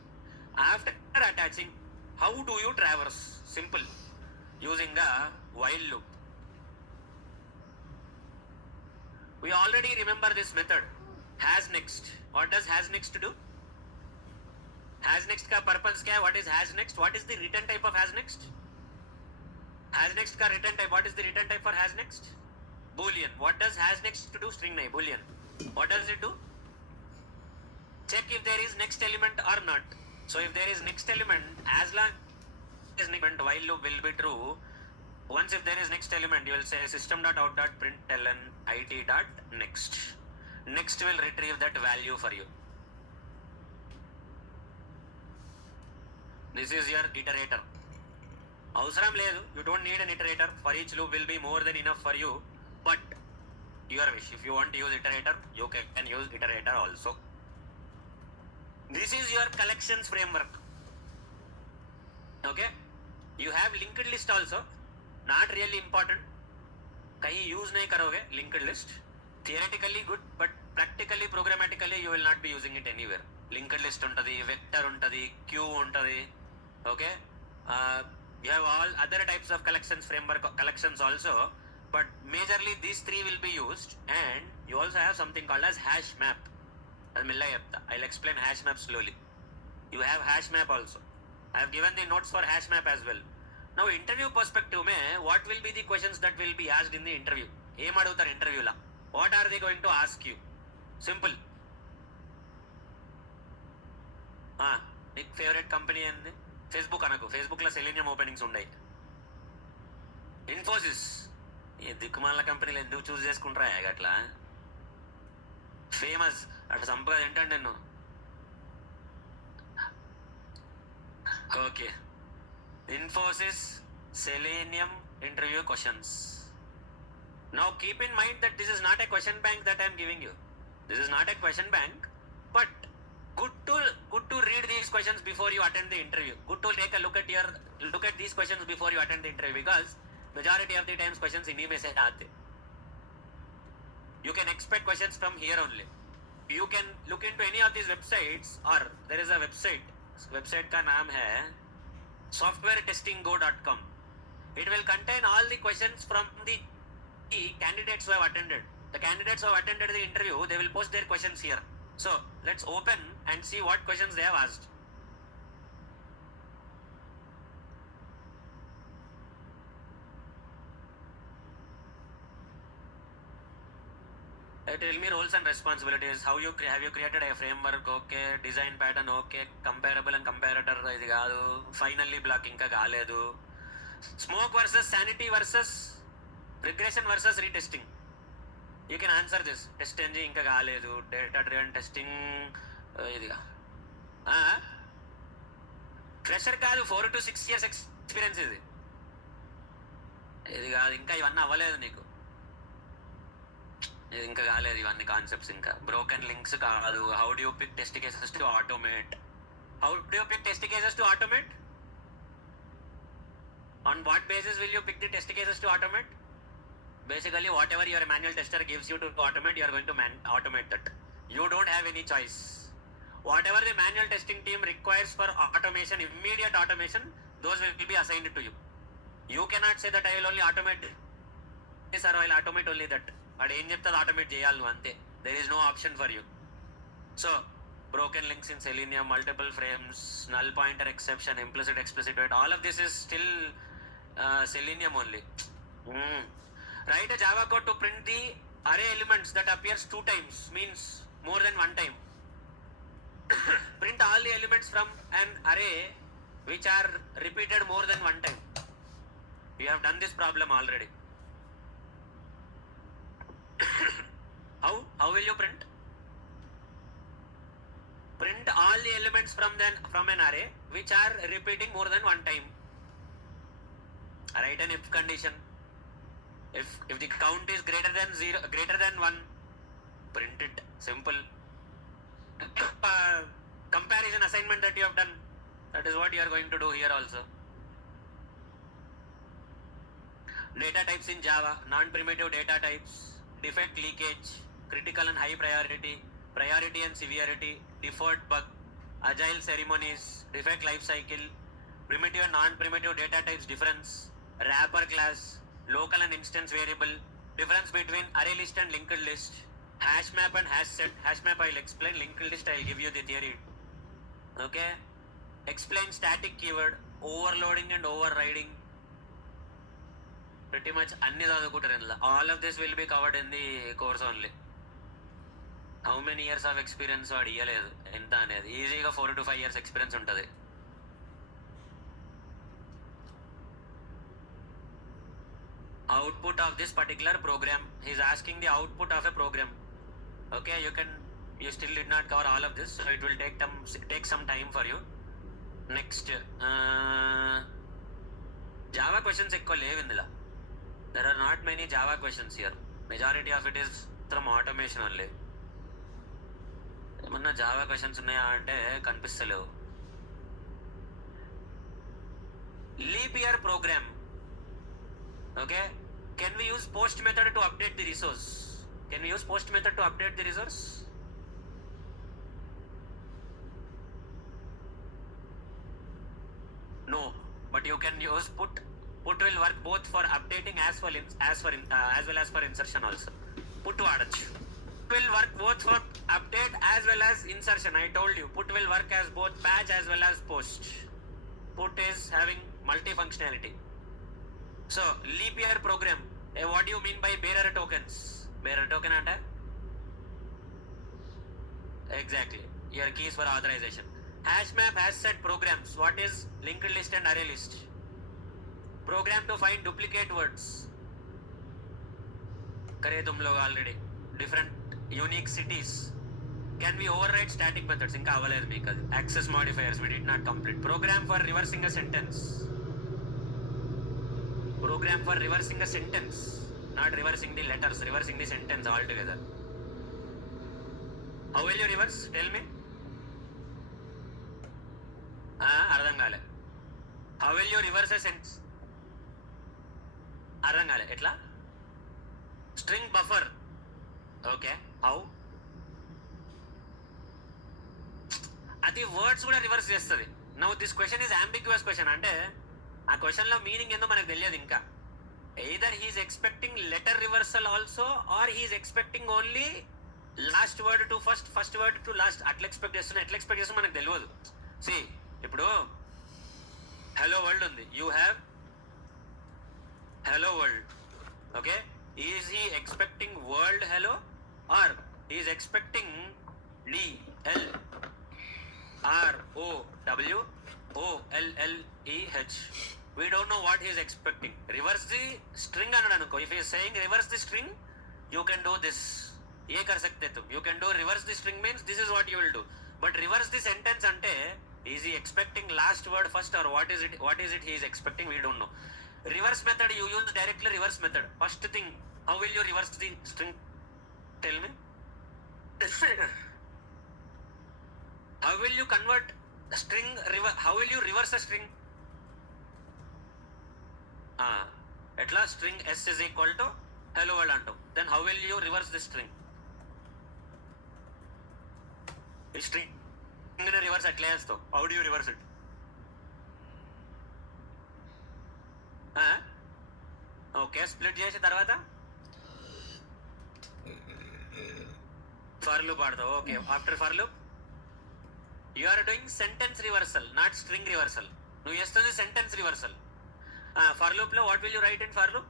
After attaching, how do you traverse? Simple. Using a while loop. We already remember this method. Has next. What does has next do? Has next का purpose क्या है? What is has next? What is the return type of has next? Has next का return type. What is the return type for has next? Boolean. What does has next to do? String नहीं, Boolean. What does it do? Check if there is next element or not. So if there is next element, as long as element while loop will be true. Once if there is next element, you will say system.out.println it.next. Next will retrieve that value for you. This is your iterator. అవసరం లేదు. You don't need an iterator. For each loop will be more than enough for you. But your wish. If you want to use iterator, you can use iterator also. This is your collections framework. Okay. You have linked list also. Not really important. कहीं use नहीं करोगे linked list. Theoretically good, but practically, programmatically, you will not be using it anywhere. Linked list untadi, vector untadi, queue untadi. Okay. You have all other types of collections framework collections also, but majorly these three will be used. And you also have something called as hash map. I'll explain hash map slowly. You have hash map also. I have given the notes for hash map as well. Now interview perspective mein, what will be the questions that will be asked in the interview? Em adugutar interview la. What are they going to ask you? Simple. Nick favorite company and Facebook anaku. Facebook la Selenium openings undayi. Infosys. ఈ దిక్కుమాల కంపెనీలు ఎందుకు చూస్ చేసుకుంటారా అట్లా? Famous అట్లా సంపద ఏంటంటే నేను. Okay. Infosys Selenium interview questions. Now keep in mind that this is not a question bank that I am giving you. This is not a question bank, but good to read these questions before you attend the interview. Good to take a look at these questions before you attend the interview, because majority of the times questions इन्हीं में से आते. You can expect questions from here only. You can look into any of these websites, or there is a website का नाम है softwaretestinggo.com. It will contain all the questions from the candidates who have attended. The candidates who have attended the interview, they will post their questions here. So let's open and see what questions they have asked. Tell me roles and responsibilities. How you have you created a framework? Okay. Design pattern. Okay. Comparable and comparator. ఇది కాదు. Finally block ఇంకా కాలేదు. Smoke versus sanity versus regression versus retesting. You can answer this. Test engine ఇంకా కాలేదు. Data driven testing ఇదిగా. Fresher కాదు. 4 to 6 years experience ఇది కాదు. ఇంకా ఇవన్నీ అవ్వలేదు నీకు. ఇది ఇంకా కాలేదు, ఇవన్నీ కాన్సెప్ట్స్ ఇంకా. బ్రోకెన్ లింక్స్ కాదు. How do you pick test cases to automate? How do you pick test cases to automate? On what basis will you pick the test cases to automate? Basically, whatever your manual tester gives you to automate, you are going to automate that. You don't have any choice. Whatever the manual testing team requires for automation, immediate automation, those will be assigned to you. You cannot say that I will only automate this or I will automate only that. But ఏం చెప్తుంది automate చేయాలి అంతే. There is no option for you. So, broken links in Selenium, multiple frames, null pointer exception, implicit explicit wait, all of this is still Selenium only. Write a Java code to print the array elements that appears 2 times, means more than 1 time. Print all the elements from an array which are repeated more than 1 time. We have done this problem already. How will you print? Print all the elements from an array which are repeating more than 1 time. Write an if condition. If the count is greater than 1, print it. Simple. Comparison assignment that you have done, that is what you are going to do here also. Data types in Java, non-primitive data types, defect leakage, critical and high priority, priority and severity, default bug, agile ceremonies, defect life cycle, primitive and non-primitive data types difference, wrapper class, local and instance variable, difference between array list and linked list, hash map and hash set. Hash map I will explain, linked list I will give you the theory. Okay, explain static keyword, overloading and overriding. Pretty much అన్ని చదువుకుంటారు ఇందులో. All of this will be covered in the course only. How many years of experience వాడు ఇయ్యలేదు ఎంత అనేది. ఈజీగా 4 to 5 years experience ఉంటుంది. Output of this particular program, he is asking the output of a program. Okay, you still did not cover all of this, so it will take some time for you. Next, Java questions ఎక్కువ లేవు ఇందులో. There are not many Java questions here. Majority of it is from automation only. ఏమన్నా Java questions ఉన్నాయా అంటే కనిపిస్తలేవు. Leap year program. Okay, can we use post method to update the resource? Can we use post method to update the resource? No, but you can use put. Put will work both for updating as well as for insertion also. Put వాడచ్చు. Will work both for update as well as insertion. I told you, put will work as both patch as well as post. Put is having multi-functionality. So, leap year program. What do you mean by bearer tokens? Bearer token ante? Exactly. Your keys for authorization. Hash map has set programs. What is linked list and array list? Program to find duplicate words. करे तुम लोग already. Different unique cities. Can we override static methods? ఇంకా అవ్వలేదు మీకు అది. Access modifiers we did not complete. Program for reversing a sentence. Program for reversing a sentence. Not reversing the letters, reversing the sentence altogether. How will you reverse? Tell me. అర్థం కాలే. How will you reverse a sentence? అర్థం కాలే. ఎట్లా? String buffer. Okay, how? అది words కూడా reverse చేస్తుంది. Now this question is ambiguous question. అంటే ఆ క్వశ్చన్లో మీనింగ్ ఏందో మనకు తెలియదు ఇంకా. Either he's expecting letter reversal also or he's expecting only last word to first word to last. అట్లా ఎక్స్పెక్ట్ చేస్తున్నా మనకు తెలియదు. సి, ఇప్పుడు హలో వరల్డ్ ఉంది. You have hello world. Okay, is he expecting world hello or he is expecting D L R O W O L L E H? We don't know what he is expecting. Reverse the string anadanuko. If he is saying reverse the string, you can do this. Ye kar sakte tum. You can do reverse the string means this is what you will do. But reverse the sentence ante, is he expecting last word first or what is it he is expecting? We don't know. Reverse method, you use directly reverse method. First thing, how will you reverse the string? Tell me. How will you convert string how will you reverse a string? Etla string s is equal to hello world antam. Then how will you reverse this string? This string reverse atla chestavu. How do you reverse it? Okay, split చేసిన తర్వాత for loop ఆడతావు. Okay, after for loop you are doing sentence reversal, not string reversal. నువ్వు చేస్తుంది sentence reversal. For loop లో what will you write in for loop?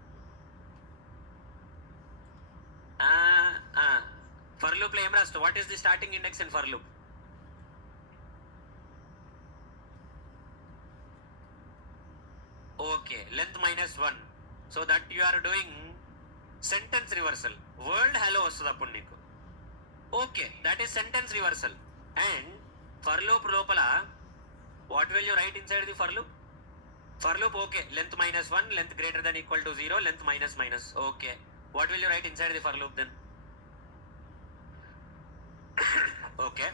For loop లో ఏం రాస్తావు? What is the starting index in for loop? Okay, length minus 1. So that you are doing sentence reversal. World hello వస్తుంది అప్పుడు నీకు. Okay, that is sentence reversal. And for loop లోపల what will you write inside the for loop? For loop, okay, length minus 1, length greater than equal to 0, length minus minus. Okay, what will you write inside the for loop then? Okay,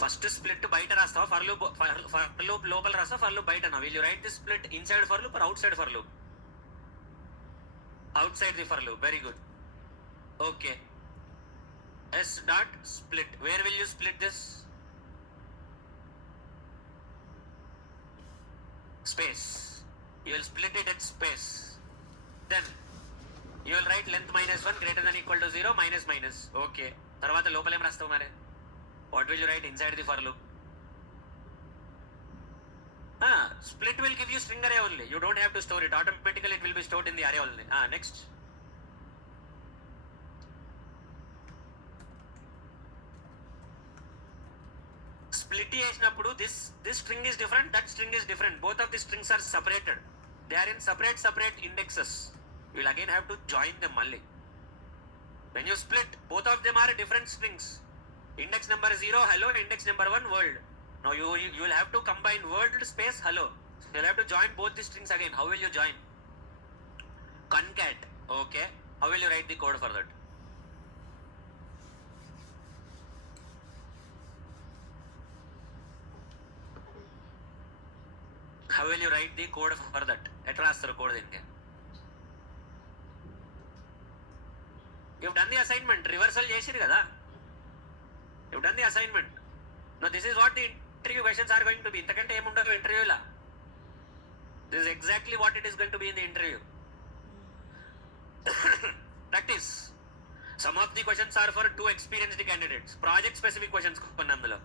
first split బయట రాస్తావా? for loop లోపల రాస్తావా? for loop బయటనా? Will you write this split inside for loop or outside for loop? Outside the for loop. Very good. Okay, s dot split. Where will you split this? Space. You will split it at space. Then you will write length minus 1 greater than equal to 0 minus minus. Okay, తర్వాత లోపల ఏం రాస్తావు మరి? What will you write inside the for loop? Split will give you string array only. You don't have to store it. Automatically it will be stored in the array only. Next. Split చేసినప్పుడు this string is different, that string is different. Both of the strings are separated. They are in separate indexes. You will again have to join them only. When you split, both of them are different strings. Index number 0 hello, index number 1 world. Now you will have to combine world space hello. So you will have to join both the strings again. How will you join? Concat. Okay, how will you write the code for that? How will you write the code for that? ఎట్లా రాస్తారు code దీనికి? You've done the assignment. Reversal చేసిరు కదా? You've done the assignment. Now this is what the interview questions are going to be. ఇంతకంటే ఏముండదు ఇంటర్వ్యూలా. This is exactly what it is going to be in the interview. Practice. Some of the questions are for two experienced candidates. Project specific questions కొన్ని అందులో.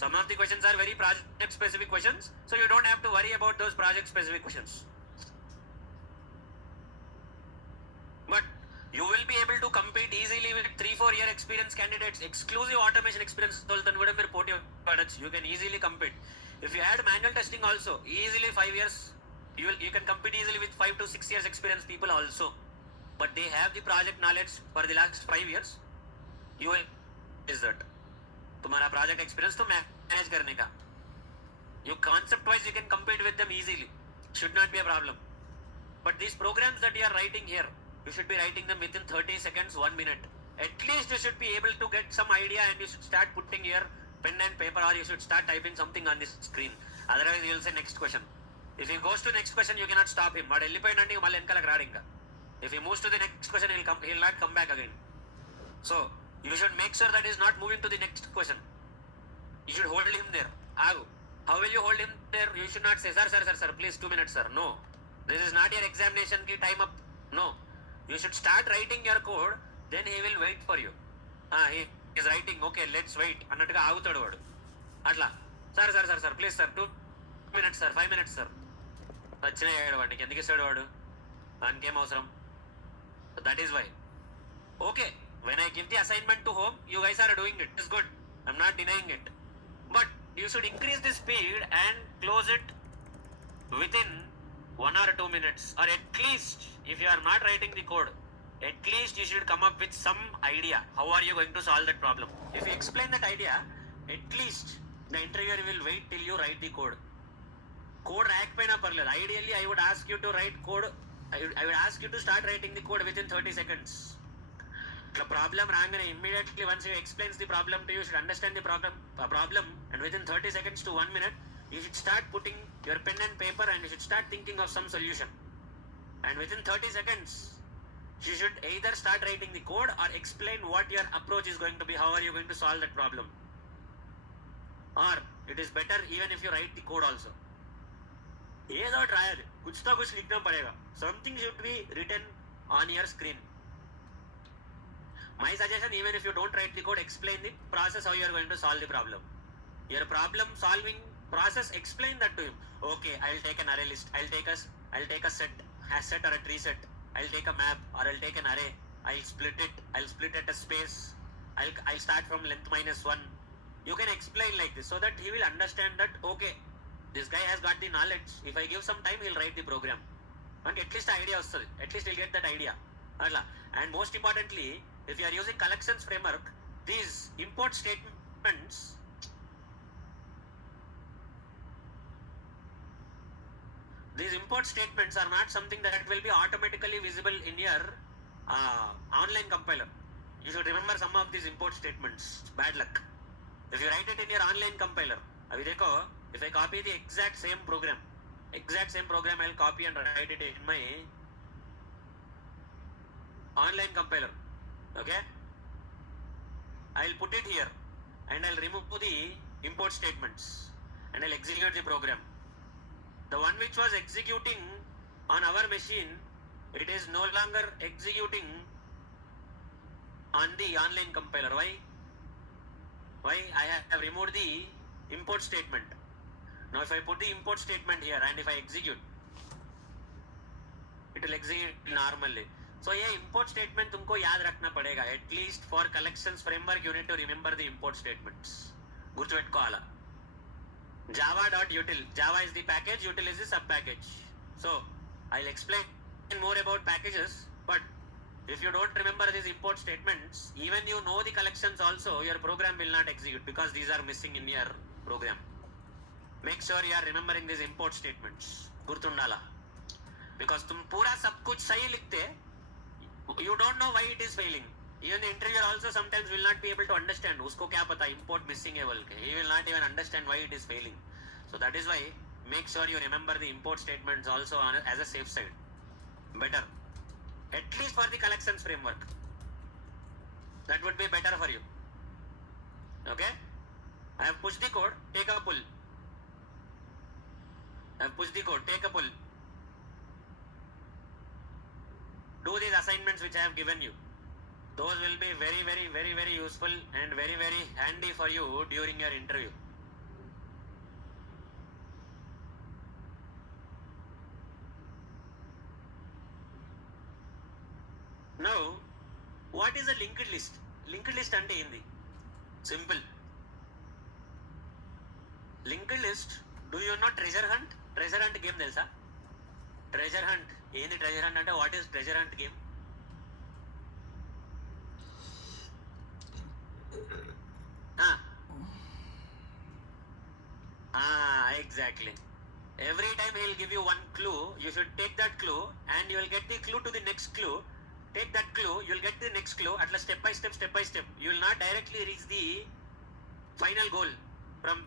Some of the questions are very project specific questions, so you don't have to worry about those project specific questions. But you will be able to compete easily with 3-4 year experience candidates. Exclusive automation experience తోల్తోని కూడా మీరు పోటీ పడొచ్చు. You can easily compete. If you add manual testing also, easily 5 years, you can compete easily with 5 to 6 years experience people also. But they have the project knowledge for the last 5 years. You will is that. तुम्हारा project experience तो manage करने का. You concept wise you can compete with them easily. Should not be a problem. But these programs that you are writing here, you should be writing them within 30 seconds, 1 minute. At least you should be able to get some idea and you should start putting your pen and paper or you should start typing something on this screen. Otherwise you will say next question. If he goes to next question, you cannot stop him. వాడు వెళ్ళిపోయినంటే మళ్ళీ వెనకాలకు రాడు ఇంకా. If he moves to the next question, he'll not come back again. So you should make sure that he is not moving to the next question. You should hold him there. How will you hold him there? You should not say, sir, please 2 minutes, sir. No. This is not your examination ki time up. No. You should start writing your code, then he will wait for you. He is writing, okay, let's wait. అన్నట్టుగా ఆగుతాడు వాడు. అట్లా sir, please sir, 2 minutes sir, 5 minutes sir. వచ్చినాడు వాడికి ఎందుకు ఇస్తాడు వాడు? వానికి ఏం అవసరం? That is why. Okay. When I give the assignment to home, you guys are doing it. It's good. I'm not denying it. But you should increase the speed and close it within 1 or 2 minutes. Or at least, if you are not writing the code, at least you should come up with some idea. How are you going to solve that problem? If you explain that idea, at least the interviewer will wait till you write the code. Code రాయకపోయినా పర్లేదు. Ideally, I would ask you to write code. I would ask you to start writing the code within 30 seconds. The problem rangane immediately once you explains the problem to you, should understand the problem, and within 30 seconds to 1 minute, you should start putting your pen and paper and you should start thinking of some solution. And within 30 seconds, you should either start writing the code or explain what your approach is going to be, how are you going to solve that problem. Or it is better even if you write the code also. ఏదో ఒకటి రాయాలి, కుచ్తో కుछ लिखना पड़ेगा. Something should be written on your screen. My suggestion, even if you don't write the code, explain the process how you are going to solve the problem. Your problem solving process, explain that to him. Okay, I'll take an array list. I'll take a set, hash set or a tree set. I'll take a map or I'll take an array. I'll split it a space. I'll start from length -1. You can explain like this so that he will understand that okay, this guy has got the knowledge. If I give some time, he'll write the program. And at least idea vastadi. At least he'll get that idea. And most importantly, if you are using collections framework, these import statements, are not something that will be automatically visible in your online compiler. You should remember some of these import statements. Bad luck. If you write it in your online compiler, abhi dekho, if I copy the exact same program, I'll copy and write it in my online compiler. Okay? I'll put it here and I'll remove the import statements and I'll execute the program. The one which was executing on our machine, it is no longer executing on the online compiler. Why? I have removed the import statement. Now if I put the import statement here and if I execute, it will execute normally. So ये import statement तुमको याद रखना पड़ेगा. At least for collections framework, you need to remember the import statements. గుర్తుపెట్టుకోవాలా. Java.util. Java is the package, util is the sub package. So I'll explain more about packages, but if you don't remember these import statements, even you know the collections also, your program will not execute because these are missing in your program. Make sure you are remembering these import statements. Gurtundala. Because तुम पूरा सब कुछ सही लिखते, you don't know why it is failing. Even the interviewer also sometimes will not be able to understand. उसको क्या पता import missing है बोल के. He will not even understand why it is failing. So that is why make sure you remember the import statements also as a safe side. Better. At least for the collections framework. That would be better for you. Okay? I have pushed the code, take a pull. I have pushed the code, take a pull. Do these assignments which I have given you. Those will be very, very, very, very useful and very, very handy for you during your interview. Now, what is a linked list? Linked list ante endi? Simple. Linked list, do you know treasure hunt? Treasure hunt game తెలుసా? Treasure hunt. ఏంది treasure hunt అంటే? What is treasure hunt game? Exactly. Every time he will give you one clue, you should take that clue and you will get the clue to the next clue. Take that clue, you will get the next clue. Atla step by step. You will not directly reach the final goal. From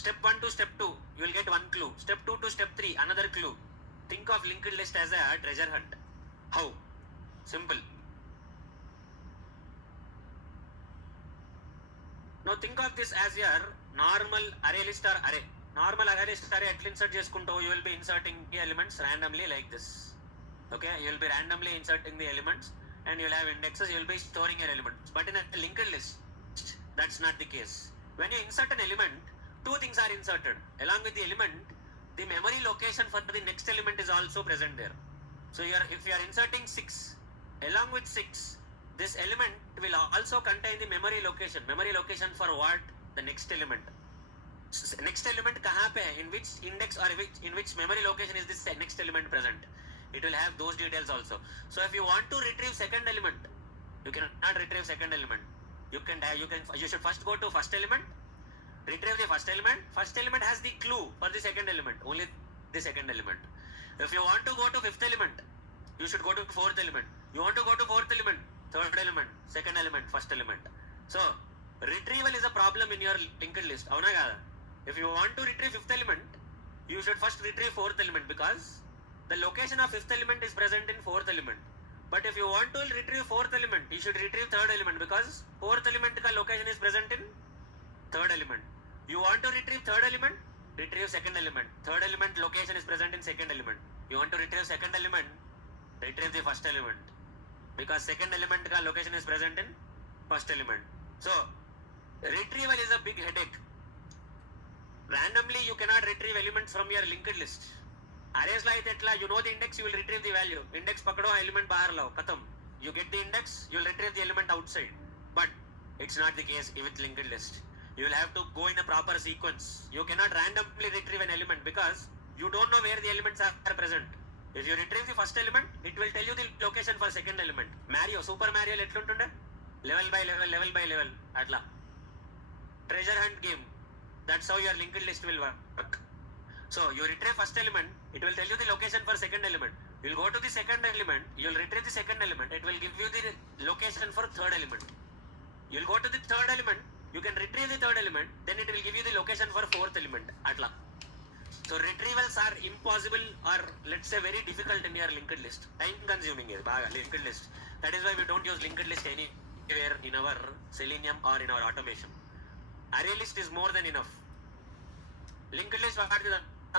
step 1 to step 2, you will get one clue. Step 2 to step 3, another clue. Think of linked list as a treasure hunt. How? Simple. Now think of this as your normal array list or array. Normal array list array ఎట్లా insert చేసుకుంటావు? You will be inserting the elements randomly like this. Okay, you will be randomly inserting the elements and you will have indexes, you will be storing your elements. But in a linked list, that's not the case. When you insert an element, two things are inserted. Along with the element, the memory location for the next element is also present there. So if you are inserting 6, along with 6, this element will also contain the memory location. Memory location for what? The next element. Next element kahan pe hai? In which index or in which memory location is this next element present? It will have those details also. So if you want to retrieve second element, you cannot retrieve second element. You should first go to first element, retrieve the first element. First element has the clue for the second element, only the second element. If you want to go to fifth element, you should go to fourth element. You want to go to fourth element, third element, second element, first element. So retrieval is a problem in your linked list. Avuna kada? If you want to retrieve fifth element, you should first retrieve fourth element because the location of fifth element is present in fourth element. But if you want to retrieve fourth element, you should retrieve third element because fourth element ka location is present in third element. You want to retrieve third element, retrieve second element. Third element location is present in second element. You want to retrieve second element, retrieve the first element because second element ka location is present in first element. So retrieval is a big headache. Randomly you cannot retrieve elements from your linked list. Arrays la aithe etla, you know the index, you will retrieve the value. Index pakado, element bahar lao, khatam. You get the index, you will retrieve the element outside. But it's not the case with linked list. You will have to go in a proper sequence. You cannot randomly retrieve an element because you don't know where the elements are present. If you retrieve the first element, it will tell you the location for second element. Mario, Super Mario etluntunde? Level by level, level by level. Atla. Treasure hunt game. That's how your linked list will work. So you retrieve first element, it will tell you the location for second element. You'll go to the second element, you'll retrieve the second element, it will give you the location for third element. You'll go to the third element, you can retrieve the third element, then it will give you the location for fourth element. Atla. So retrievals are impossible or let's say very difficult in your linked list. Time consuming is linked list. That is why we don't use linked list anywhere in our Selenium or in our automation. Array list is more than enough. Linked list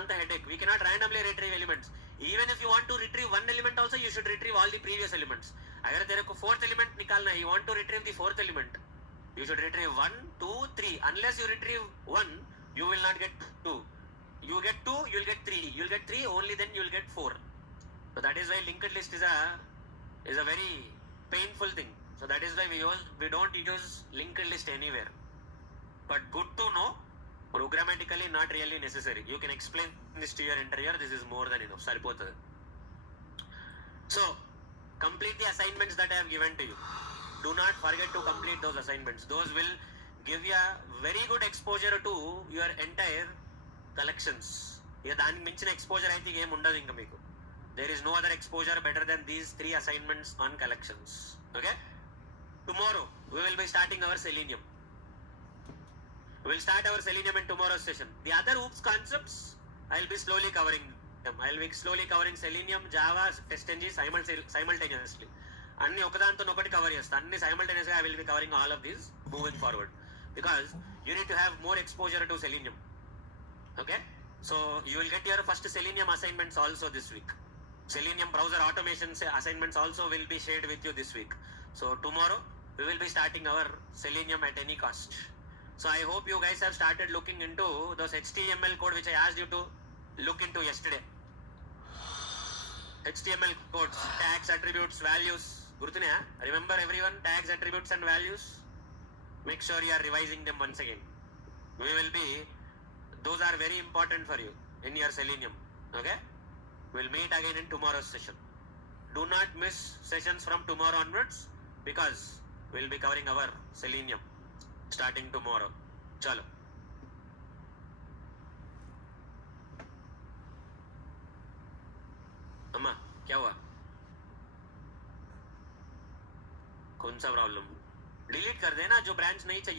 the headache. We cannot randomly retrieve elements. Even if you want to retrieve one element also, you should retrieve all the previous elements. अगर तेरे को fourth element निकालना है, you want to retrieve the fourth element, you should retrieve 1, 2, 3. Unless you retrieve 1, you will not get 2. You get 2, you will get 3. You will get 3, only then you will get 4. So that is why linked list is a very painful thing. So that is why we don't use linked list anywhere. But good to know. Programmatically not really necessary. You can explain this to your interviewer. This is more than enough. Saripotadu. So complete the assignments that I have given to you. Do not forget to complete those assignments. Those will give you a very good exposure to your entire collections. దానికి మించిన exposure అయితే ఏం ఉండదు ఇంకా మీకు. There is no other exposure better than these 3 assignments on collections. Okay? Tomorrow we will be starting our Selenium. We will start our Selenium in tomorrow's session. The other OOPS concepts, I will be slowly covering them. I will be slowly covering Selenium, Java, TestNG simultaneously. Anni okadanto nokati cover chesta. Anni simultaneously I will be covering all of these moving forward. Because you need to have more exposure to Selenium. Okay? So you will get your first Selenium assignments also this week. Selenium browser automation assignments also will be shared with you this week. So tomorrow we will be starting our Selenium at any cost. So I hope you guys have started looking into those HTML code which I asked you to look into yesterday. HTML codes, tags, attributes, values. Gurutunaya? Remember everyone, tags, attributes and values? Make sure you are revising them once again. Those are very important for you in your Selenium. Okay? We'll meet again in tomorrow's session. Do not miss sessions from tomorrow onwards because we'll be covering our Selenium starting tomorrow. Chalo. अम्मा क्या हुआ? कौन सा problem? Delete कर देना जो branch नहीं चाहिए.